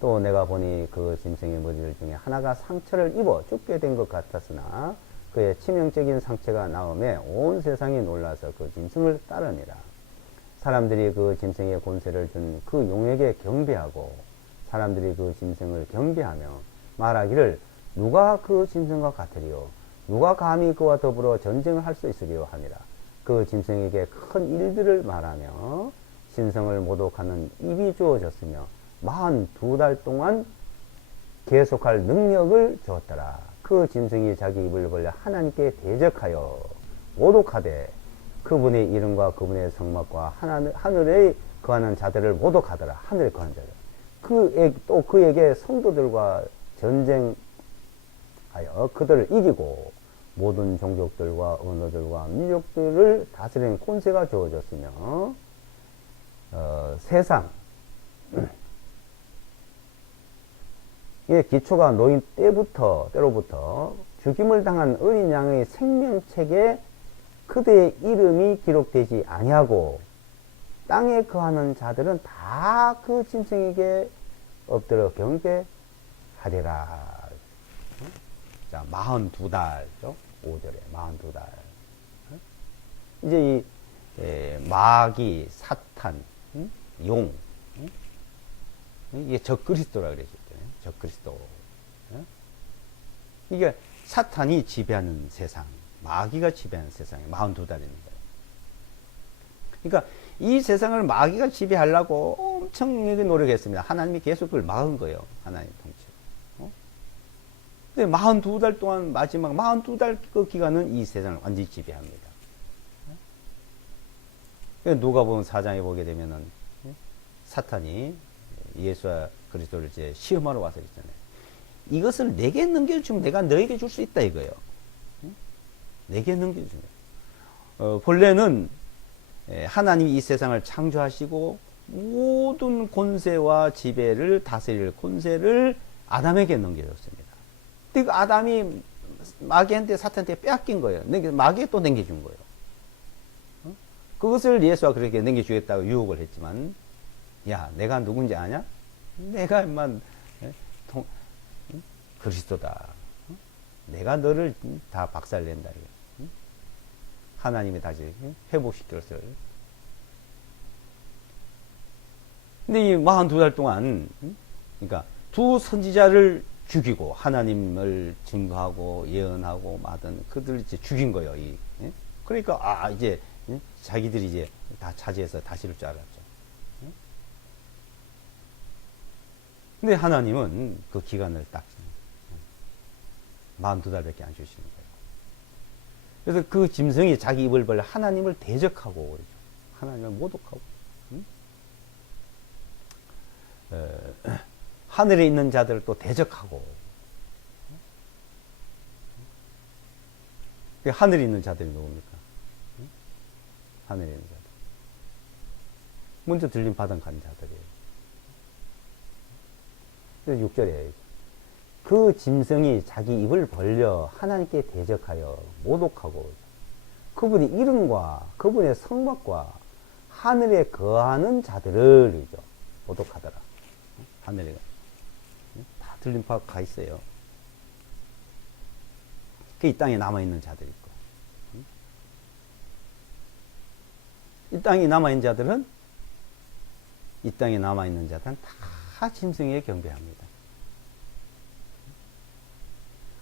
또 내가 보니 그 짐승의 머리들 중에 하나가 상처를 입어 죽게 된 것 같았으나 그의 치명적인 상처가 나음에 온 세상이 놀라서 그 짐승을 따르니라. 사람들이 그 짐승의 권세를 준 그 용에게 경배하고 사람들이 그 짐승을 경배하며 말하기를 누가 그 짐승과 같으리요? 누가 감히 그와 더불어 전쟁을 할 수 있으리요? 하니라. 그 짐승에게 큰 일들을 말하며 신성을 모독하는 입이 주어졌으며 42달 동안 계속할 능력을 주었더라. 그 짐승이 자기 입을 벌려 하나님께 대적하여 모독하되 그분의 이름과 그분의 성막과 하늘에 거하는 자들을 모독하더라. 하늘에 거하는 자들. 또 그에게 성도들과 전쟁하여 그들을 이기고 모든 종족들과 언어들과 민족들을 다스리는 권세가 주어졌으며 세상 의 기초가 놓인 때로부터 죽임을 당한 어린 양의 생명책에 그대의 이름이 기록되지 아니하고 땅에 거하는 자들은 다 그 짐승에게 엎드려 경배하리라. 자, 42달죠. 5절에 42달. 이제 이 마귀, 사탄, 용, 이게 적그리스도라 그러셨잖아요. 적그리스도. 이게 사탄이 지배하는 세상, 마귀가 지배하는 세상에 42달입니다. 그러니까 이 세상을 마귀가 지배하려고 엄청나게 노력했습니다. 하나님이 계속 그걸 막은 거예요. 하나님 통치로. 근데 42달 동안 마지막 42달 그 기간은 이 세상을 완전히 지배합니다. 누가복음 4장에 보게 되면은 사탄이 예수와 그리스도를 이제 시험하러 와서 있잖아요. 이것을 내게 넘겨주면 내가 너에게 줄 수 있다 이거예요. 내게 넘겨주면. 본래는 하나님이 이 세상을 창조하시고 모든 권세와 지배를 다스릴 권세를 아담에게 넘겨줬습니다. 근데 아담이 마귀한테 사탄한테 빼앗긴 거예요. 마귀에 또 넘겨준 거예요. 그것을 예수가 그렇게 넘겨주겠다고 유혹을 했지만 야 내가 누군지 아냐? 내가 그리스도다. 내가 너를 다 박살낸다. 하나님이 다시 회복시켰어요. 근데 이 42달 동안, 그러니까 두 선지자를 죽이고 하나님을 증거하고 예언하고 마든 그들 이제 죽인 거예요. 그러니까 이제 자기들이 이제 다 차지해서 다스릴 줄 알았죠. 근데 하나님은 그 기간을 딱 42달밖에 안 주시는 거예요. 그래서 그 짐승이 자기 입을 벌려 하나님을 대적하고 그러죠. 하나님을 모독하고 하늘에 있는 자들을 또 대적하고 하늘에 있는 자들이 누굽니까? 하늘에 있는 자들. 먼저 들림 받은 간 자들이에요. 그래서 6절에 그 짐승이 자기 입을 벌려 하나님께 대적하여 모독하고 그분의 이름과 그분의 성막과 하늘에 거하는 자들을 모독하더라. 하늘에 다 들림파 가 있어요. 이 땅에 남아있는 자들이 있고 이 땅에 남아있는 자들은 다 짐승에 경배합니다.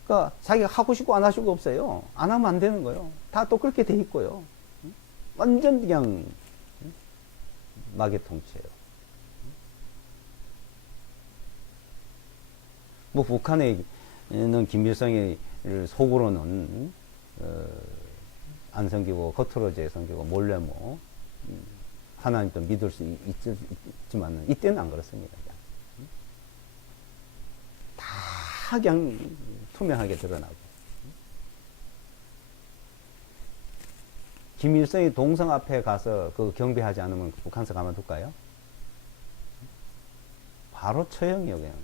그러니까 자기가 하고 싶고 안 하시고 없어요. 안 하면 안 되는 거예요. 다 또 그렇게 돼 있고요. 완전 그냥 마개통치예요. 뭐 북한에 있는 김일성이 속으로는 안 섬기고 겉으로 제 섬기고 몰래 하나님도 믿을 수 있지만 이때는 안 그렇습니다. 다 그냥 투명하게 드러나고 김일성이 동성 앞에 가서 그 경배하지 않으면 북한서 가만둘까요? 바로 처형이요 그냥.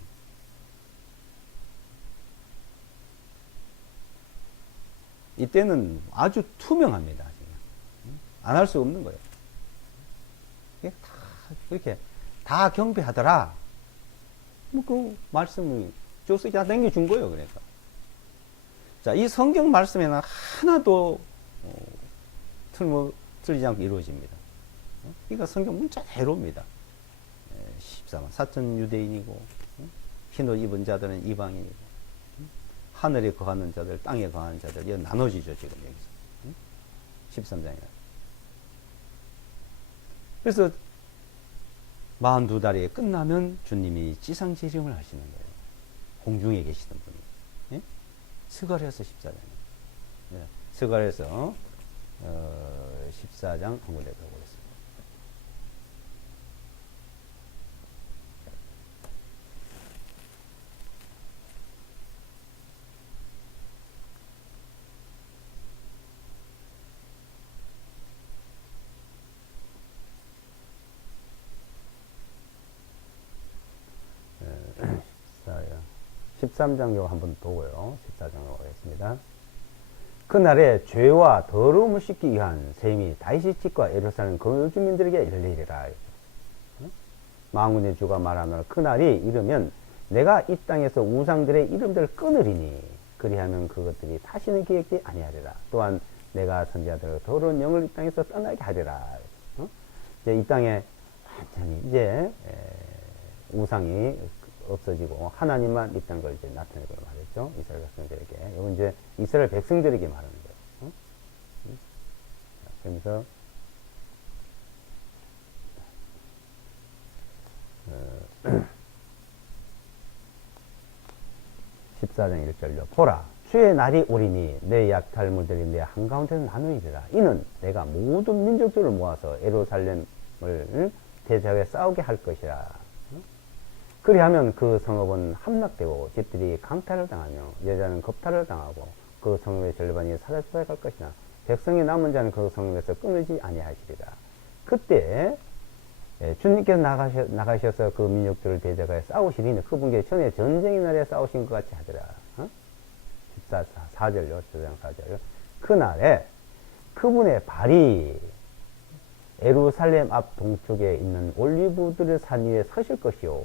이때는 아주 투명합니다. 안 할 수 없는 거예요. 다 그렇게 다 경배하더라. 그 말씀을 줘서 다 남겨준 거예요. 그러니까. 자, 이 성경 말씀에는 하나도 틀리지 않고 이루어집니다. 그러니까 성경 문자대로입니다. 14만 4천 유대인이고 흰옷 입은 자들은 이방인이고 하늘에 거하는 자들, 땅에 거하는 자들, 이거 나눠지죠, 지금 여기서. 13장에. 그래서 42달이 끝나면 주님이 지상재림을 하시는 거예요. 공중에 계시던 분이. 예? 스가랴서 14장에. 네. 스가랴서 14장 한 군데 더 보겠습니다. 네. 13장 한번 보고요. 14장으로 가겠습니다. 그날에 죄와 더러움을 씻기 위한 셈이 다윗의 집과 예루살렘 거주민들에게 열리리라. 만군의 주가 말하노라. 그날이 이르면 내가 이 땅에서 우상들의 이름들을 끊으리니 그리하면 그것들이 다시는 기억되지 아니하리라. 또한 내가 선지자들의 더러운 영을 이 땅에서 떠나게 하리라. 이제 이 땅에 완전히 이제 우상이 없어지고 하나님만 있다는 걸 이제 나타내고 말했죠. 이스라엘 백성들에게. 이건 이제 이스라엘 백성들에게 말하는 거예요. 그러면서 14장 1절로 보라 주의 날이 오리니 내 약탈물들이 내 한가운데서 나누리라. 이는 내가 모든 민족들을 모아서 예루살렘을 대적에 싸우게 할 것이라. 그리하면 그 성읍은 함락되고 집들이 강탈을 당하며 여자는 겁탈을 당하고 그 성읍의 절반이 사라져갈 것이나 백성이 남은 자는 그 성읍에서 끊이지 아니하시리라. 그때 주님께서 나가셔서 그 민족들을 대적하여 싸우시리니 그분께 전에 전쟁의 날에 싸우신 것 같이 하더라. 4절요. 14장 4절. 그날에 그분의 발이 예루살렘 앞 동쪽에 있는 올리브들의 산 위에 서실 것이요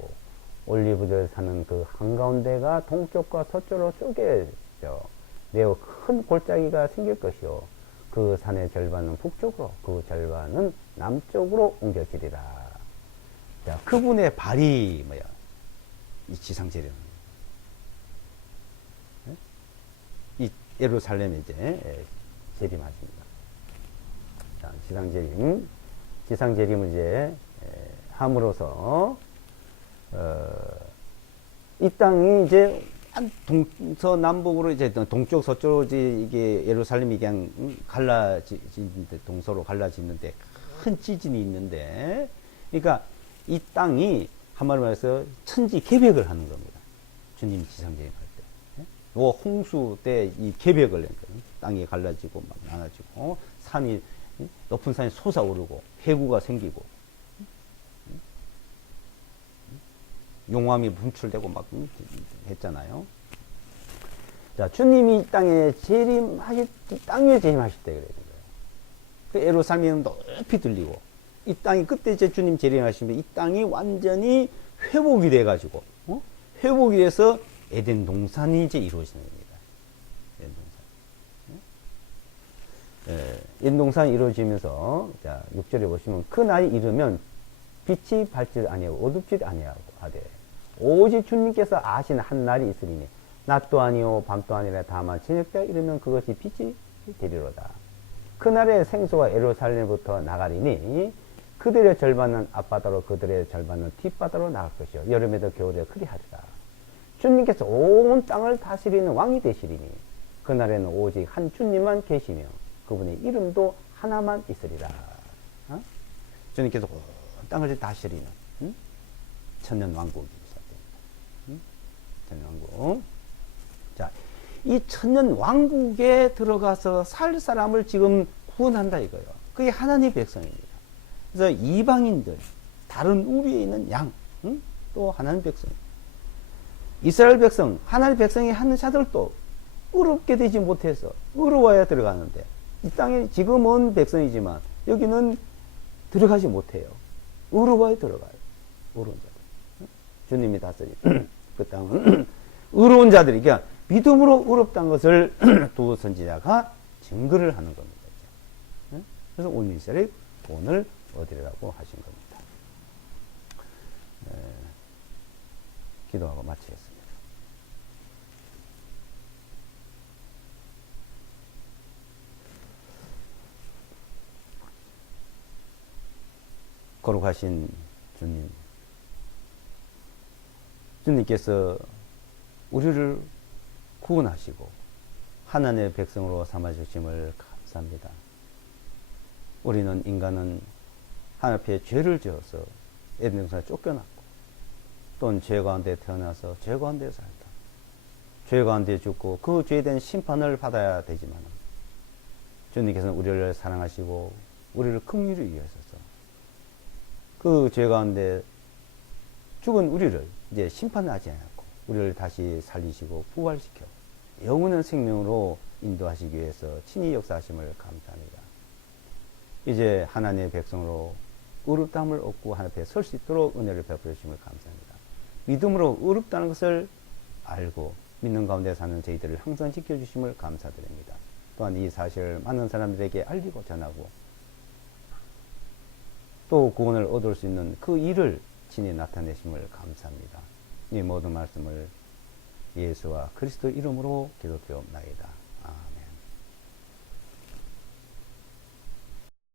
올리브들 사는 그 한가운데가 동쪽과 서쪽으로 쪼개져 매우 큰 골짜기가 생길 것이요 그 산의 절반은 북쪽으로 그 절반은 남쪽으로 옮겨지리라. 자, 그분의 발이 뭐야? 이 지상 재림. 이 예루살렘에 이제 재림하십니다. 자, 지상 재림을 이제 함으로써 이 땅이 이제 동서남북으로 이제 동쪽 서쪽으로 이게 예루살렘이 그냥 갈라지는데 동서로 갈라지는데 큰 지진이 있는데, 그러니까 이 땅이 한마디로 말해서 천지 개벽을 하는 겁니다. 주님이 지상재림할 때, 요 홍수 때 이 개벽을 낸 거예요. 땅이 갈라지고 막 나눠지고 산이 높은 산이 솟아오르고 해구가 생기고 용암이 분출되고 막 했잖아요. 자, 주님이 이 땅에 재림하실 때 그래요. 그 예루살렘은 높이 들리고 이 땅이 그때 이제 주님 재림하시면 이 땅이 완전히 회복이 돼가지고 회복이 돼서 에덴 동산이 이제 이루어지는 겁니다. 에덴 동산이 이루어지면서 자 6절에 보시면 그 날이 이르면 빛이 밝지 아니하고 어둡지 아니하고 하되 오직 주님께서 아시는 한 날이 있으리니 낮도 아니요 밤도 아니라 다만 저녁때가 이르면 그것이 빛이 되리로다. 그날에 생수가 예루살렘부터 나가리니 그들의 절반은 앞바다로 그들의 절반은 뒷바다로 나갈 것이요 여름에도 겨울에 그리하리라. 주님께서 온 땅을 다스리는 왕이 되시리니 그날에는 오직 한 주님만 계시며 그분의 이름도 하나만 있으리라. 주님께서 온 땅을 다스리는 천년 왕국이 시작됩니다. 천년 왕국. 자, 이 천년 왕국에 들어가서 살 사람을 지금 구원한다 이거예요. 그게 하나님의 백성입니다. 그래서 이방인들, 다른 우리에 있는 양, 또 하나님의 백성, 이스라엘 백성, 하나님의 백성이 하는 자들도 의롭게 되지 못해서 의로워야 들어가는데 이 땅에 지금은 백성이지만 여기는 들어가지 못해요. 의로워야 들어가요. 의로운 자들. 주님이 다스리 그 땅은 의로운 자들이, 그러니까 믿음으로 의롭다는 것을 두 선지자가 증거를 하는 겁니다. 그래서 온 이스라엘이 돈을 얻으리라고 하신 겁니다. 기도하고 마치겠습니다. 거룩하신 주님, 주님께서 우리를 구원하시고 하나님의 백성으로 삼아주심을 감사합니다. 우리는 인간은 하나님 앞에 죄를 지어서 에덴 동산에 쫓겨났고 또는 죄 가운데 태어나서 죄 가운데 살다 죄 가운데 죽고 그 죄에 대한 심판을 받아야 되지만 주님께서는 우리를 사랑하시고 우리를 긍휼히 여기셔서 그 죄 가운데 죽은 우리를 이제 심판하지 않고 우리를 다시 살리시고 부활시켜 영원한 생명으로 인도하시기 위해서 친히 역사하심을 감사합니다. 이제 하나님의 백성으로 의롭다함을 얻고 하나님 앞에 설 수 있도록 은혜를 베풀어 주심을 감사합니다. 믿음으로 의롭다는 것을 알고 믿는 가운데 사는 저희들을 항상 지켜주심을 감사드립니다. 또한 이 사실을 많은 사람들에게 알리고 전하고 또 구원을 얻을 수 있는 그 일을 친히 나타내심을 감사합니다. 이 모든 말씀을 예수와 그리스도 이름으로 기도드리옵나이다.